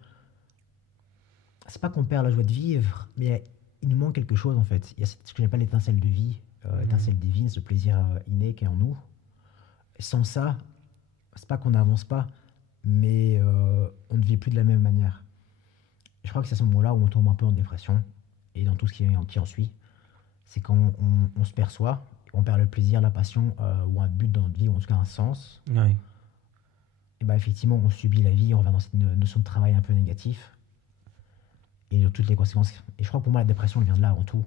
c'est pas qu'on perd la joie de vivre, mais il nous manque quelque chose en fait. Il y a ce que j'appelle l'étincelle de vie, l'étincelle divine, ce plaisir inné qui est en nous. Sans ça, c'est pas qu'on n'avance pas, mais on ne vit plus de la même manière. Je crois que c'est à ce moment-là où on tombe un peu en dépression, et dans tout ce qui en suit. C'est quand on se perçoit, on perd le plaisir, la passion, ou un but dans notre vie, ou en tout cas un sens. Oui. Et bah effectivement, on subit la vie, on va dans cette notion de travail un peu négatif, et toutes les conséquences. Et je crois que pour moi, la dépression, elle vient de là avant tout.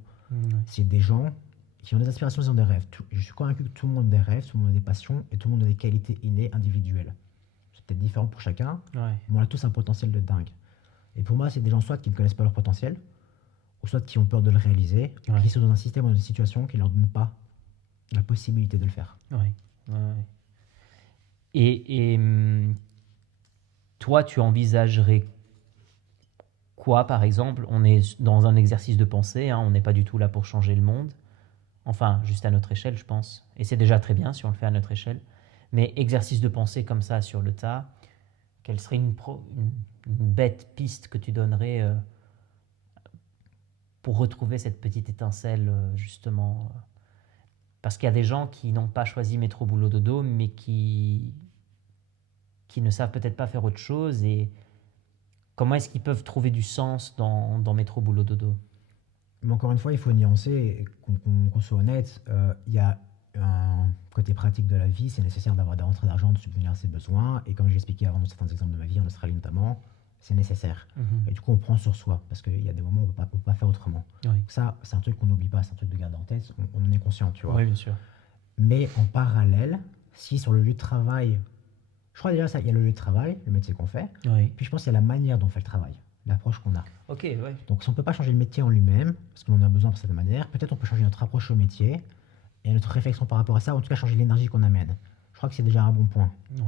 C'est des gens qui ont des aspirations, ils ont des rêves. Je suis convaincu que tout le monde a des rêves, tout le monde a des passions, et tout le monde a des qualités innées individuelles. C'est peut-être différent pour chacun, Ouais. mais on a tous un potentiel de dingue. Et pour moi, c'est des gens soit qui ne connaissent pas leur potentiel, ou soit qui ont peur de le réaliser, Ouais. qui sont dans un système ou dans une situation qui ne leur donne pas la possibilité de le faire. Ouais. Et toi, tu envisagerais quoi, par exemple? On est dans un exercice de pensée, hein, on n'est pas du tout là pour changer le monde. Enfin, juste à notre échelle, je pense. Et c'est déjà très bien si on le fait à notre échelle. Mais exercice de pensée comme ça sur le tas, quelle serait une bête piste que tu donnerais pour retrouver cette petite étincelle, justement parce qu'il y a des gens qui n'ont pas choisi métro boulot dodo, mais qui ne savent peut-être pas faire autre chose. Et comment est-ce qu'ils peuvent trouver du sens dans métro boulot dodo? Mais encore une fois, il faut nuancer, et qu'on soit honnête. Il y a un côté pratique de la vie, c'est nécessaire d'avoir des rentrées d'argent, de subvenir à ses besoins. Et comme j'ai expliqué avant dans certains exemples de ma vie, en Australie notamment, c'est nécessaire. Et du coup, on prend sur soi, parce qu'il y a des moments où on ne peut pas faire autrement. Oui. Ça, c'est un truc qu'on n'oublie pas, c'est un truc de garder en tête, on en est conscient, tu vois. Oui, bien sûr. Mais en parallèle, si sur le lieu de travail, je crois déjà, il y a le lieu de travail, le métier qu'on fait, Oui. puis je pense qu'il y a la manière dont on fait le travail, l'approche qu'on a. Ok, ouais. Donc si on ne peut pas changer le métier en lui-même, parce qu'on en a besoin pour cette manière, peut-être on peut changer notre approche au métier et notre réflexion par rapport à ça, ou en tout cas changer l'énergie qu'on amène. Je crois que c'est déjà un bon point. Ouais.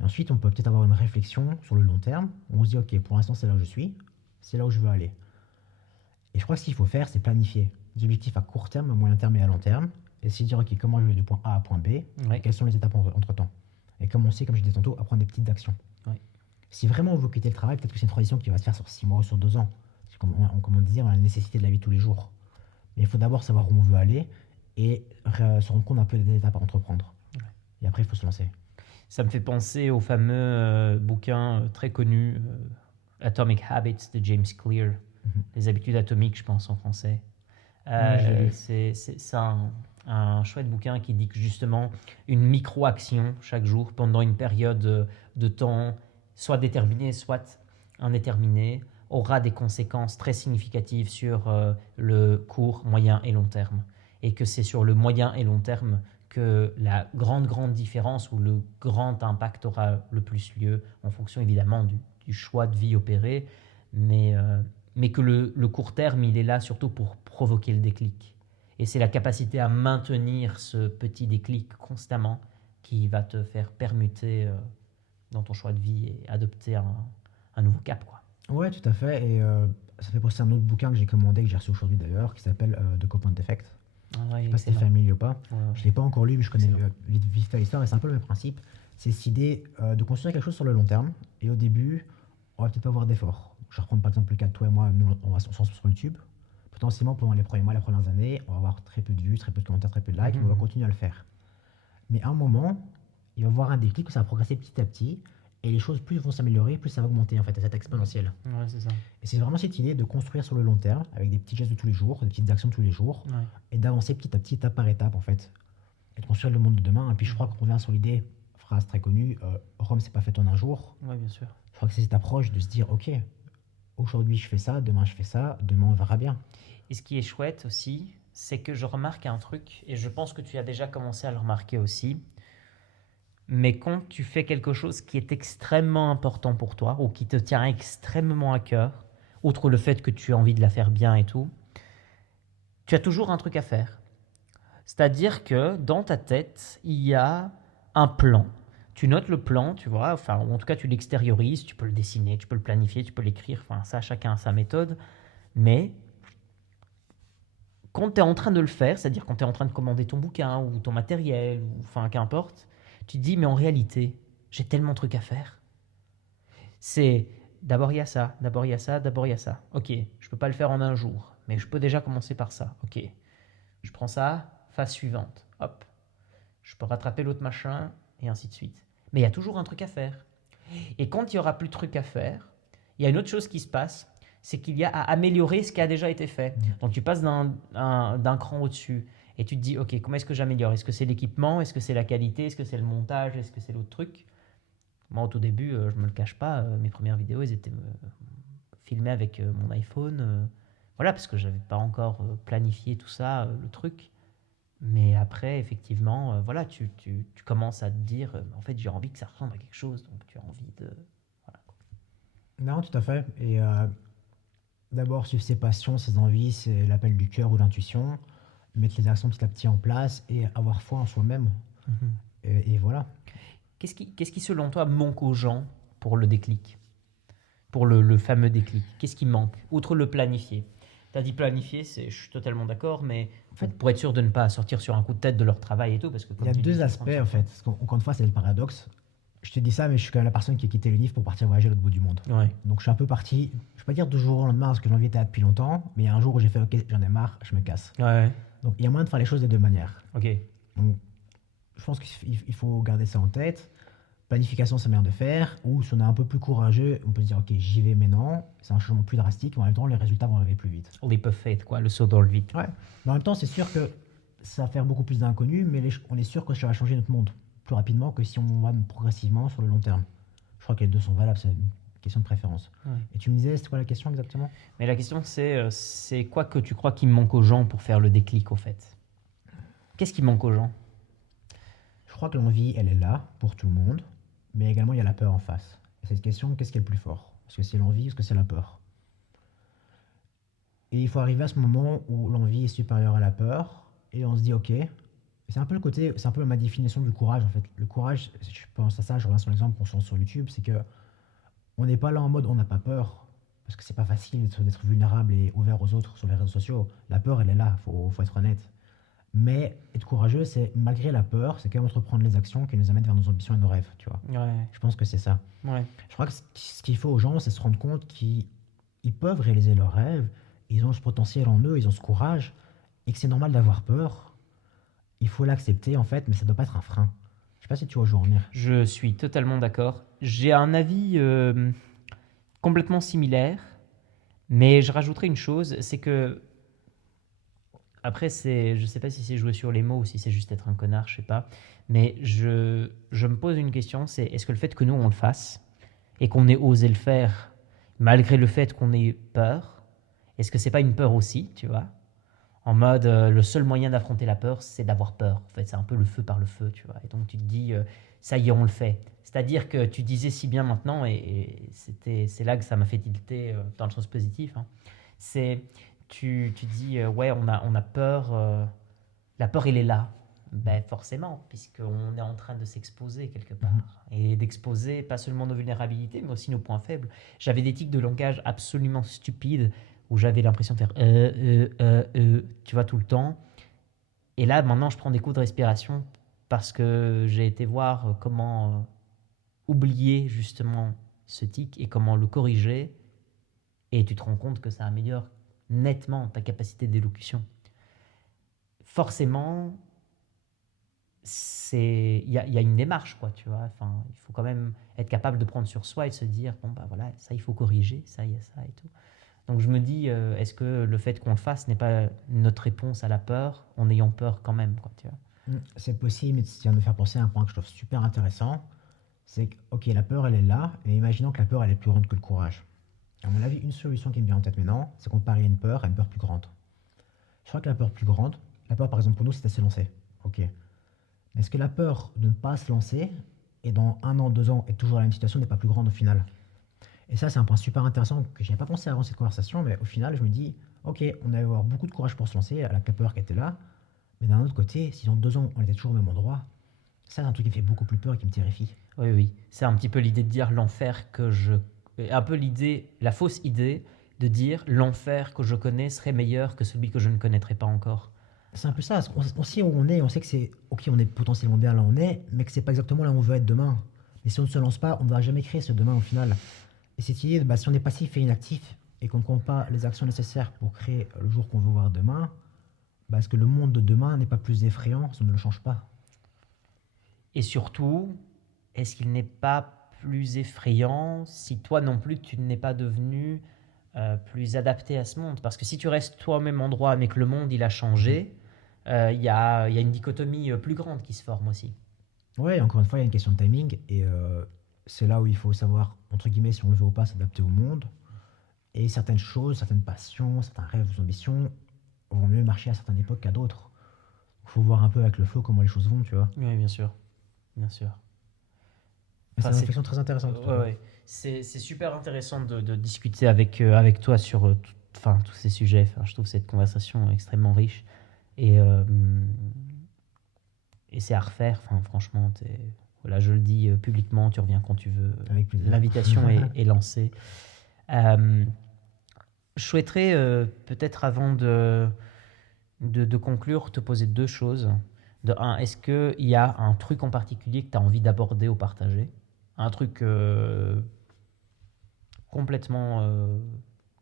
Et ensuite, on peut peut-être avoir une réflexion sur le long terme, où on se dit, ok, pour l'instant c'est là où je suis, c'est là où je veux aller. Et je crois que ce qu'il faut faire, c'est planifier des objectifs à court terme, à moyen terme et à long terme, et se dire, ok, comment je vais du point A à point B, Ouais. et quelles sont les étapes entre-temps. Et commencer, comme je disais tantôt, à prendre des petites actions. Ouais. Si vraiment on veut quitter le travail, peut-être que c'est une transition qui va se faire sur 6 mois ou sur 2 ans. Parce que comme on disait, on a la nécessité de la vie de tous les jours. Mais il faut d'abord savoir où on veut aller et se rendre compte un peu des étapes à entreprendre. Ouais. Et après, il faut se lancer. Ça me fait penser au fameux bouquin très connu, Atomic Habits de James Clear. Les habitudes atomiques, je pense en français. Je l'ai lu. C'est un chouette bouquin qui dit que justement une micro-action chaque jour pendant une période de temps, soit déterminée, soit indéterminée, aura des conséquences très significatives sur le court, moyen et long terme. Et que c'est sur le moyen et long terme que la grande différence ou le grand impact aura le plus lieu, en fonction évidemment du choix de vie opéré, mais que le court terme, il est là surtout pour provoquer le déclic. Et c'est la capacité à maintenir ce petit déclic constamment qui va te faire permuter dans ton choix de vie et adopter un nouveau cap, quoi. Ouais, tout à fait. Et ça fait penser à un autre bouquin que j'ai commandé, que j'ai reçu aujourd'hui d'ailleurs, qui s'appelle The Compound Effect. Ah ouais, Je sais pas si t'es excellent. familier ou pas. Ouais, Je ne l'ai pas encore lu, mais je connais Excellent. vite fait l'histoire. Et c'est un peu le même principe. C'est cette idée de construire quelque chose sur le long terme. Et au début, on va peut-être pas avoir d'efforts. Je vais reprendre par exemple le cas de toi et moi, nous, on se lance sur YouTube. Potentiellement, pendant les premiers mois, les premières années, on va avoir très peu de vues, très peu de commentaires, très peu de likes, mais on va continuer à le faire. Mais à un moment, il va y avoir un déclic où ça va progresser petit à petit. Et les choses, plus vont s'améliorer, plus ça va augmenter en fait, à cette exponentielle. Ouais, c'est ça. Et c'est vraiment cette idée de construire sur le long terme, avec des petits gestes de tous les jours, des petites actions de tous les jours, Ouais. et d'avancer petit à petit, étape par étape en fait, et de construire le monde de demain. Et puis je crois qu'on revient sur l'idée, phrase très connue, Rome c'est pas fait en un jour. Ouais, bien sûr. Je crois que c'est cette approche de se dire, ok, aujourd'hui je fais ça, demain je fais ça, demain on verra bien. Et ce qui est chouette aussi, c'est que je remarque un truc, et je pense que tu as déjà commencé à le remarquer aussi, mais quand tu fais quelque chose qui est extrêmement important pour toi, ou qui te tient extrêmement à cœur, outre le fait que tu as envie de la faire bien et tout, tu as toujours un truc à faire. C'est-à-dire que dans ta tête, il y a un plan. Tu notes le plan, tu vois, enfin, ou en tout cas tu l'extériorises, tu peux le dessiner, tu peux le planifier, tu peux l'écrire, enfin ça, chacun a sa méthode, mais quand tu es en train de le faire, c'est-à-dire quand tu es en train de commander ton bouquin ou ton matériel, ou enfin qu'importe, tu te dis, mais en réalité, j'ai tellement de trucs à faire. C'est d'abord il y a ça, d'abord il y a ça, d'abord il y a ça. Ok, je ne peux pas le faire en un jour, mais je peux déjà commencer par ça. Ok, je prends ça, phase suivante. Hop, je peux rattraper l'autre machin, et ainsi de suite. Mais il y a toujours un truc à faire. Et quand il n'y aura plus de trucs à faire, il y a une autre chose qui se passe, c'est qu'il y a à améliorer ce qui a déjà été fait. Donc tu passes d'un cran au-dessus et tu te dis, ok, comment est-ce que j'améliore? Est-ce que c'est l'équipement? Est-ce que c'est la qualité? Est-ce que c'est le montage? Est-ce que c'est l'autre truc? Moi, au tout début, je ne me le cache pas, mes premières vidéos, elles étaient filmées avec mon iPhone. Voilà, parce que je n'avais pas encore planifié tout ça, le truc. Mais après, effectivement, voilà, tu commences à te dire, en fait, j'ai envie que ça ressemble à quelque chose, donc tu as envie de... Voilà. Non, tout à fait. Et d'abord, suivre ses passions, ses envies, c'est l'appel du cœur ou l'intuition, mettre les actions petit à petit en place et avoir foi en soi-même. Et voilà. Qu'est-ce qui, selon toi, manque aux gens pour le déclic? Pour le fameux déclic? Qu'est-ce qui manque? Outre le planifier. Tu as dit planifier, je suis totalement d'accord, mais En fait, pour être sûr de ne pas sortir sur un coup de tête de leur travail et tout, parce que il y a deux aspects en fait. Parce qu'encore une fois, c'est le paradoxe. Je te dis ça, mais je suis quand même la personne qui a quitté le livre pour partir voyager à l'autre bout du monde. Ouais. Donc je suis un peu parti, je ne vais pas dire du jour au lendemain parce que j'en étais depuis longtemps, mais il y a un jour où j'ai fait ok, j'en ai marre, je me casse. Ouais. Donc il y a moyen de faire les choses des deux manières. Ok. Donc je pense qu'il faut garder ça en tête. Planification, c'est bien de faire. Ou si on est un peu plus courageux, on peut se dire ok, j'y vais maintenant. C'est un changement plus drastique, mais en même temps, les résultats vont arriver plus vite. Leap of faith, quoi, le saut dans le vide. Ouais. Mais en même temps, c'est sûr que ça va faire beaucoup plus d'inconnus, mais on est sûr que ça va changer notre monde plus rapidement que si on va progressivement sur le long terme. Je crois que les deux sont valables, c'est une question de préférence. Ouais. Et tu me disais, c'était quoi la question exactement? Mais la question, c'est quoi que tu crois qu'il manque aux gens pour faire le déclic, au fait? Qu'est-ce qui manque aux gens? Je crois que l'envie, elle est là pour tout le monde, mais également il y a la peur en face. Et cette question, qu'est-ce qui est le plus fort? Est-ce que c'est l'envie ou est-ce que c'est la peur? Et il faut arriver à ce moment où l'envie est supérieure à la peur, et on se dit ok. Et c'est un peu le côté, c'est un peu ma définition du courage en fait. Le courage, si je pense à ça, je reviens sur l'exemple qu'on se lance sur YouTube, c'est que on n'est pas là en mode on n'a pas peur, parce que c'est pas facile d'être vulnérable et ouvert aux autres sur les réseaux sociaux. La peur, elle est là, faut être honnête. Mais être courageux, c'est malgré la peur, c'est quand même entreprendre les actions qui nous amènent vers nos ambitions et nos rêves, tu vois. Ouais. Je pense que c'est ça. Ouais. Je crois que ce qu'il faut aux gens, c'est se rendre compte qu'ils peuvent réaliser leurs rêves, ils ont ce potentiel en eux, ils ont ce courage, et que c'est normal d'avoir peur. Il faut l'accepter en fait, mais ça ne doit pas être un frein. Je sais pas si tu vois où je veux en venir. Je suis totalement d'accord. J'ai un avis complètement similaire, mais je rajouterai une chose, c'est que après, je sais pas si c'est jouer sur les mots ou si c'est juste être un connard, je sais pas, mais je me pose une question, c'est est-ce que le fait que nous on le fasse et qu'on ait osé le faire, malgré le fait qu'on ait peur, est-ce que c'est pas une peur aussi, tu vois? En mode, le seul moyen d'affronter la peur, c'est d'avoir peur. En fait, c'est un peu le feu par le feu, tu vois. Et donc tu te dis, ça y est, on le fait. C'est-à-dire que tu disais si bien maintenant, c'est là que ça m'a fait tilter dans le sens positif, hein. C'est, tu dis, ouais, on a peur, la peur, elle est là. Ben forcément, puisqu'on est en train de s'exposer quelque part. Et d'exposer pas seulement nos vulnérabilités, mais aussi nos points faibles. J'avais des tics de langage absolument stupides où j'avais l'impression de faire tu vois, tout le temps. Et là, maintenant, je prends des coups de respiration parce que j'ai été voir comment oublier justement ce tic et comment le corriger. Et tu te rends compte que ça améliore nettement ta capacité d'élocution. Forcément, il y a une démarche, quoi, tu vois. Enfin, il faut quand même être capable de prendre sur soi et de se dire, bon, bah voilà, ça, il faut corriger, ça, il y a ça et tout. Donc je me dis, est-ce que le fait qu'on le fasse n'est pas notre réponse à la peur en ayant peur quand même, quoi, tu vois. C'est possible, mais tu viens de me faire penser à un point que je trouve super intéressant. C'est que, ok, la peur, elle est là, et imaginons que la peur, elle est plus grande que le courage. À mon avis, une solution qui me vient en tête maintenant, c'est comparer une peur à une peur plus grande. Je crois que la peur plus grande, la peur par exemple pour nous, c'est de se lancer. Ok. Mais est-ce que la peur de ne pas se lancer, et dans 1 an, 2 ans, être toujours dans la même situation, n'est pas plus grande au final? Et ça, c'est un point super intéressant que je n'avais pas pensé avant cette conversation, mais au final, je me dis, ok, on allait avoir beaucoup de courage pour se lancer, à la peur qui était là, mais d'un autre côté, si dans 2 ans, on était toujours au même endroit, ça, c'est un truc qui me fait beaucoup plus peur et qui me terrifie. Oui, oui. C'est un petit peu l'idée de dire l'enfer que je... Un peu l'idée, la fausse idée de dire l'enfer que je connais serait meilleur que celui que je ne connaîtrais pas encore. C'est un peu ça, on sait où on est, on sait que c'est, ok, on est potentiellement bien là où on est, mais que c'est pas exactement là où on veut être demain. Mais si on ne se lance pas, on ne va jamais créer ce demain au final. Et cette idée, bah, si on est passif et inactif, et qu'on ne compte pas les actions nécessaires pour créer le jour qu'on veut voir demain, bah, est-ce que le monde de demain n'est pas plus effrayant si on ne le change pas? Et surtout, est-ce qu'il n'est pas plus effrayant si toi non plus tu n'es pas devenu plus adapté à ce monde? Parce que si tu restes toi au même endroit mais que le monde il a changé, il y a une dichotomie plus grande qui se forme aussi. Ouais, encore une fois, il y a une question de timing, et c'est là où il faut savoir, entre guillemets, si on le veut ou pas, s'adapter au monde. Et certaines choses, certaines passions, certains rêves, ambitions vont mieux marcher à certaines époques qu'à d'autres. Il faut voir un peu avec le flow comment les choses vont, tu vois. Oui, bien sûr. Bien sûr. Mais c'est Enfin, une c'est réflexion très intéressante. ouais, ouais. C'est super intéressant de discuter avec toi sur enfin, tous ces sujets. Enfin, je trouve cette conversation extrêmement riche. Et, euh, et c'est à refaire. Enfin, franchement, voilà, je le dis publiquement, tu reviens quand tu veux. Avec plaisir. L'invitation est lancée. Euh, je souhaiterais peut-être avant de conclure, te poser deux choses. De un, est-ce qu'il y a un truc en particulier que tu as envie d'aborder ou partager? Un truc complètement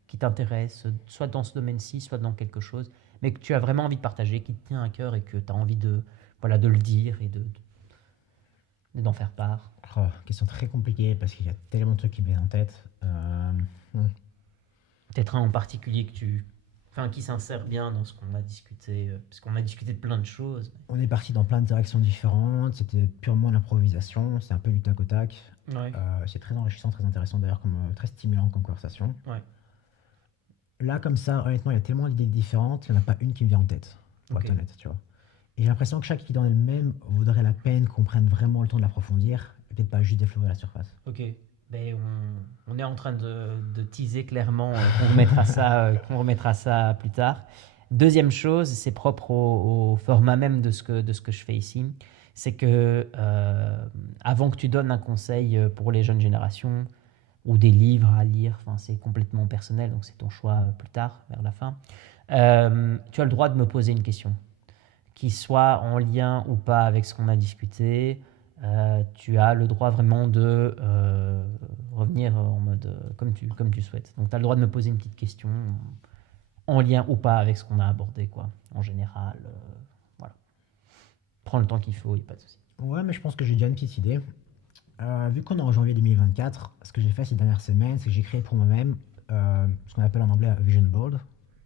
qui t'intéresse, soit dans ce domaine-ci, soit dans quelque chose, mais que tu as vraiment envie de partager, qui te tient à cœur et que tu as envie voilà, de le dire et d'en faire part. Oh, question très compliquée parce qu'il y a tellement de trucs qui me viennent en tête. Peut-être un en particulier qui s'insère bien dans ce qu'on a discuté, parce qu'on a discuté de plein de choses. On est parti dans plein de directions différentes, c'était purement l'improvisation, c'est un peu du tac au tac. Ouais. C'est très enrichissant, très intéressant d'ailleurs, très stimulant comme conversation. Ouais. Là, comme ça, honnêtement, il y a tellement d'idées différentes, il n'y en a pas une qui me vient en tête, pour Ok. être honnête, tu vois. Et j'ai l'impression que chaque idée en elle-même vaudrait la peine qu'on prenne vraiment le temps de l'approfondir, et peut-être pas juste d'effleurer la surface. Ok. Ben, on est en train de teaser clairement qu'on remettra ça plus tard. Deuxième chose, c'est propre au format même de ce que je fais ici, c'est que avant que tu donnes un conseil pour les jeunes générations ou des livres à lire, enfin, c'est complètement personnel, donc c'est ton choix plus tard, vers la fin, tu as le droit de me poser une question, qui soit en lien ou pas avec ce qu'on a discuté. Tu as le droit vraiment de revenir en mode comme tu souhaites. Donc tu as le droit de me poser une petite question en lien ou pas avec ce qu'on a abordé, quoi. En général, voilà. Prends le temps qu'il faut, il n'y a pas de souci. Ouais, mais je pense que j'ai déjà une petite idée. Vu qu'on est en janvier 2024, ce que j'ai fait ces dernières semaines, c'est que j'ai créé pour moi-même ce qu'on appelle en anglais un vision board,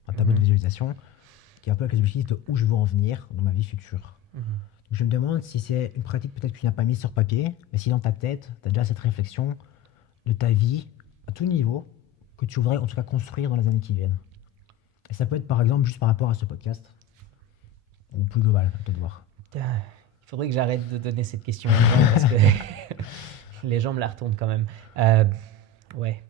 un tableau de visualisation, qui est un peu avec les objectifs de où je veux en venir dans ma vie future. Je me demande si c'est une pratique peut-être que tu n'as pas mise sur papier, mais si dans ta tête, tu as déjà cette réflexion de ta vie, à tout niveau, que tu voudrais en tout cas construire dans les années qui viennent? Et ça peut être par exemple juste par rapport à ce podcast, ou plus global, à toi de voir. Il faudrait que j'arrête de donner cette question aux gens parce que les gens me la retournent quand même. Ouais.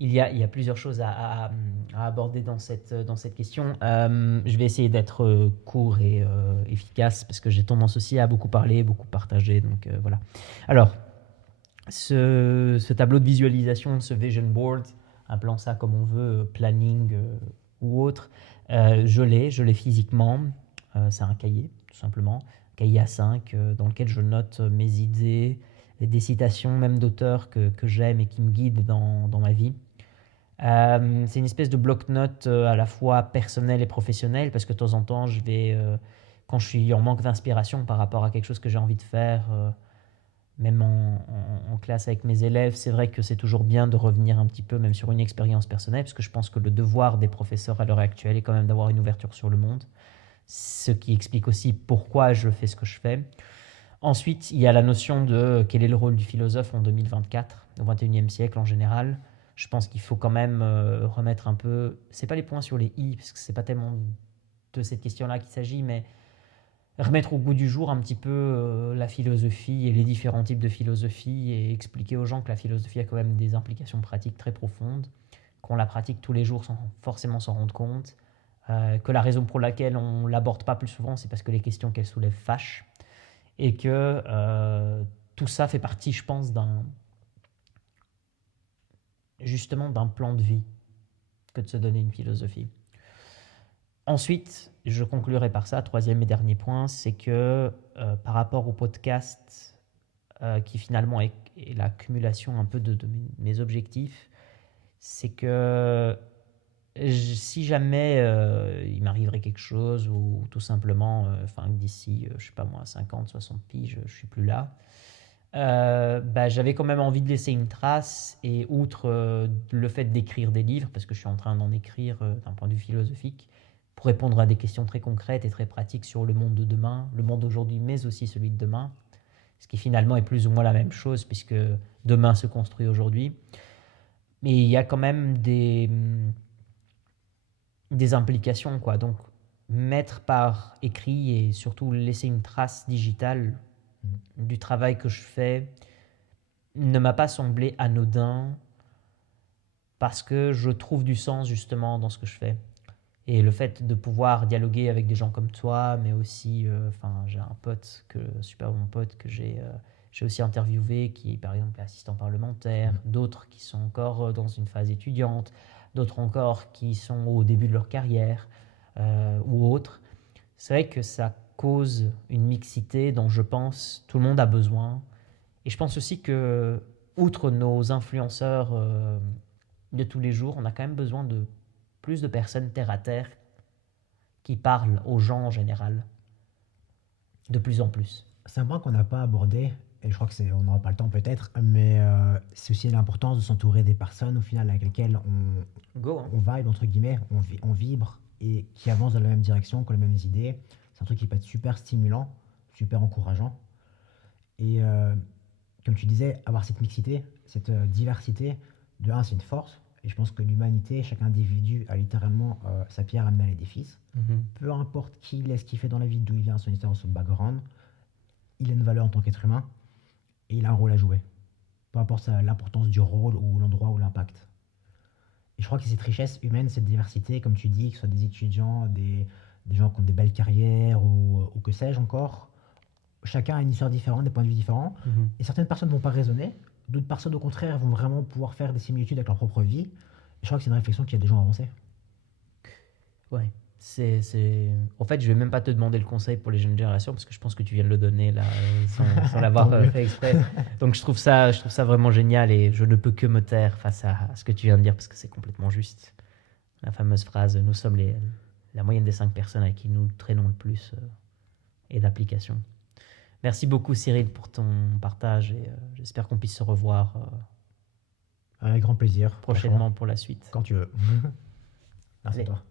Il y a plusieurs choses à aborder dans cette question. Je vais essayer d'être court et efficace parce que j'ai tendance aussi à beaucoup parler, beaucoup partager. Donc voilà. Alors, ce tableau de visualisation, ce vision board, appelons ça comme on veut, planning ou autre, je l'ai physiquement. C'est un cahier, tout simplement. Un cahier A5 dans lequel je note mes idées, des citations même d'auteurs que j'aime et qui me guident dans ma vie. C'est une espèce de bloc-notes à la fois personnel et professionnel parce que de temps en temps, quand je suis en manque d'inspiration par rapport à quelque chose que j'ai envie de faire, même en classe avec mes élèves, c'est vrai que c'est toujours bien de revenir un petit peu même sur une expérience personnelle parce que je pense que le devoir des professeurs à l'heure actuelle est quand même d'avoir une ouverture sur le monde, ce qui explique aussi pourquoi je fais ce que je fais. Ensuite, il y a la notion de quel est le rôle du philosophe en 2024, au XXIe siècle en général. Je pense qu'il faut quand même remettre un peu, c'est pas les points sur les i, parce que c'est pas tellement de cette question-là qu'il s'agit, mais remettre au goût du jour un petit peu la philosophie et les différents types de philosophie et expliquer aux gens que la philosophie a quand même des implications pratiques très profondes, qu'on la pratique tous les jours sans forcément s'en rendre compte, que la raison pour laquelle on l'aborde pas plus souvent, c'est parce que les questions qu'elle soulève fâchent, et que tout ça fait partie, je pense, justement d'un plan de vie que de se donner une philosophie. Ensuite, je conclurai par ça, troisième et dernier point, c'est que par rapport au podcast, qui finalement est l'accumulation un peu de mes objectifs, c'est que si jamais il m'arriverait quelque chose ou tout simplement, d'ici, je sais pas moi, 50, 60 piges, je suis plus là, j'avais quand même envie de laisser une trace et outre le fait d'écrire des livres, parce que je suis en train d'en écrire d'un point de vue philosophique, pour répondre à des questions très concrètes et très pratiques sur le monde de demain, le monde d'aujourd'hui, mais aussi celui de demain, ce qui finalement est plus ou moins la même chose, puisque demain se construit aujourd'hui. Mais il y a quand même des implications, quoi. Donc, mettre par écrit et surtout laisser une trace digitale du travail que je fais ne m'a pas semblé anodin parce que je trouve du sens justement dans ce que je fais. Et le fait de pouvoir dialoguer avec des gens comme toi, mais aussi, j'ai un pote, super bon pote que j'ai aussi interviewé, qui est par exemple assistant parlementaire, d'autres qui sont encore dans une phase étudiante, d'autres encore qui sont au début de leur carrière ou autres. C'est vrai que ça cause une mixité dont je pense tout le monde a besoin. Et je pense aussi que, outre nos influenceurs de tous les jours, on a quand même besoin de plus de personnes terre à terre qui parlent aux gens en général, de plus en plus. C'est un point qu'on n'a pas abordé, et je crois on n'aura pas le temps peut-être, mais c'est aussi l'importance de s'entourer des personnes au final avec lesquelles on vibe, entre guillemets, on vibre, et qui avancent dans la même direction, qui ont les mêmes idées. C'est un truc qui peut être super stimulant, super encourageant. Et comme tu disais, avoir cette mixité, cette diversité, de un, c'est une force. Et je pense que l'humanité, chaque individu a littéralement sa pierre à amener à l'édifice. Peu importe qui il est, ce qu'il fait dans la vie, d'où il vient, son histoire, son background, il a une valeur en tant qu'être humain et il a un rôle à jouer. Peu importe l'importance du rôle ou l'endroit ou l'impact. Et je crois que cette richesse humaine, cette diversité, comme tu dis, que ce soit des étudiants, des gens qui ont des belles carrières ou que sais-je encore, chacun a une histoire différente, des points de vue différents. Et certaines personnes ne vont pas raisonner, d'autres personnes au contraire vont vraiment pouvoir faire des similitudes avec leur propre vie. Et je crois que c'est une réflexion qui aide des gens à avancer. Ouais, En fait, je vais même pas te demander le conseil pour les jeunes générations parce que je pense que tu viens de le donner là, sans l'avoir fait exprès. Donc je trouve ça vraiment génial et je ne peux que me taire face à ce que tu viens de dire parce que c'est complètement juste. La fameuse phrase, nous sommes la moyenne des 5 personnes avec qui nous traînons le plus et d'application. Merci beaucoup Cyril pour ton partage et j'espère qu'on puisse se revoir avec grand plaisir. Prochainement pour la suite. Quand tu veux. Merci à toi.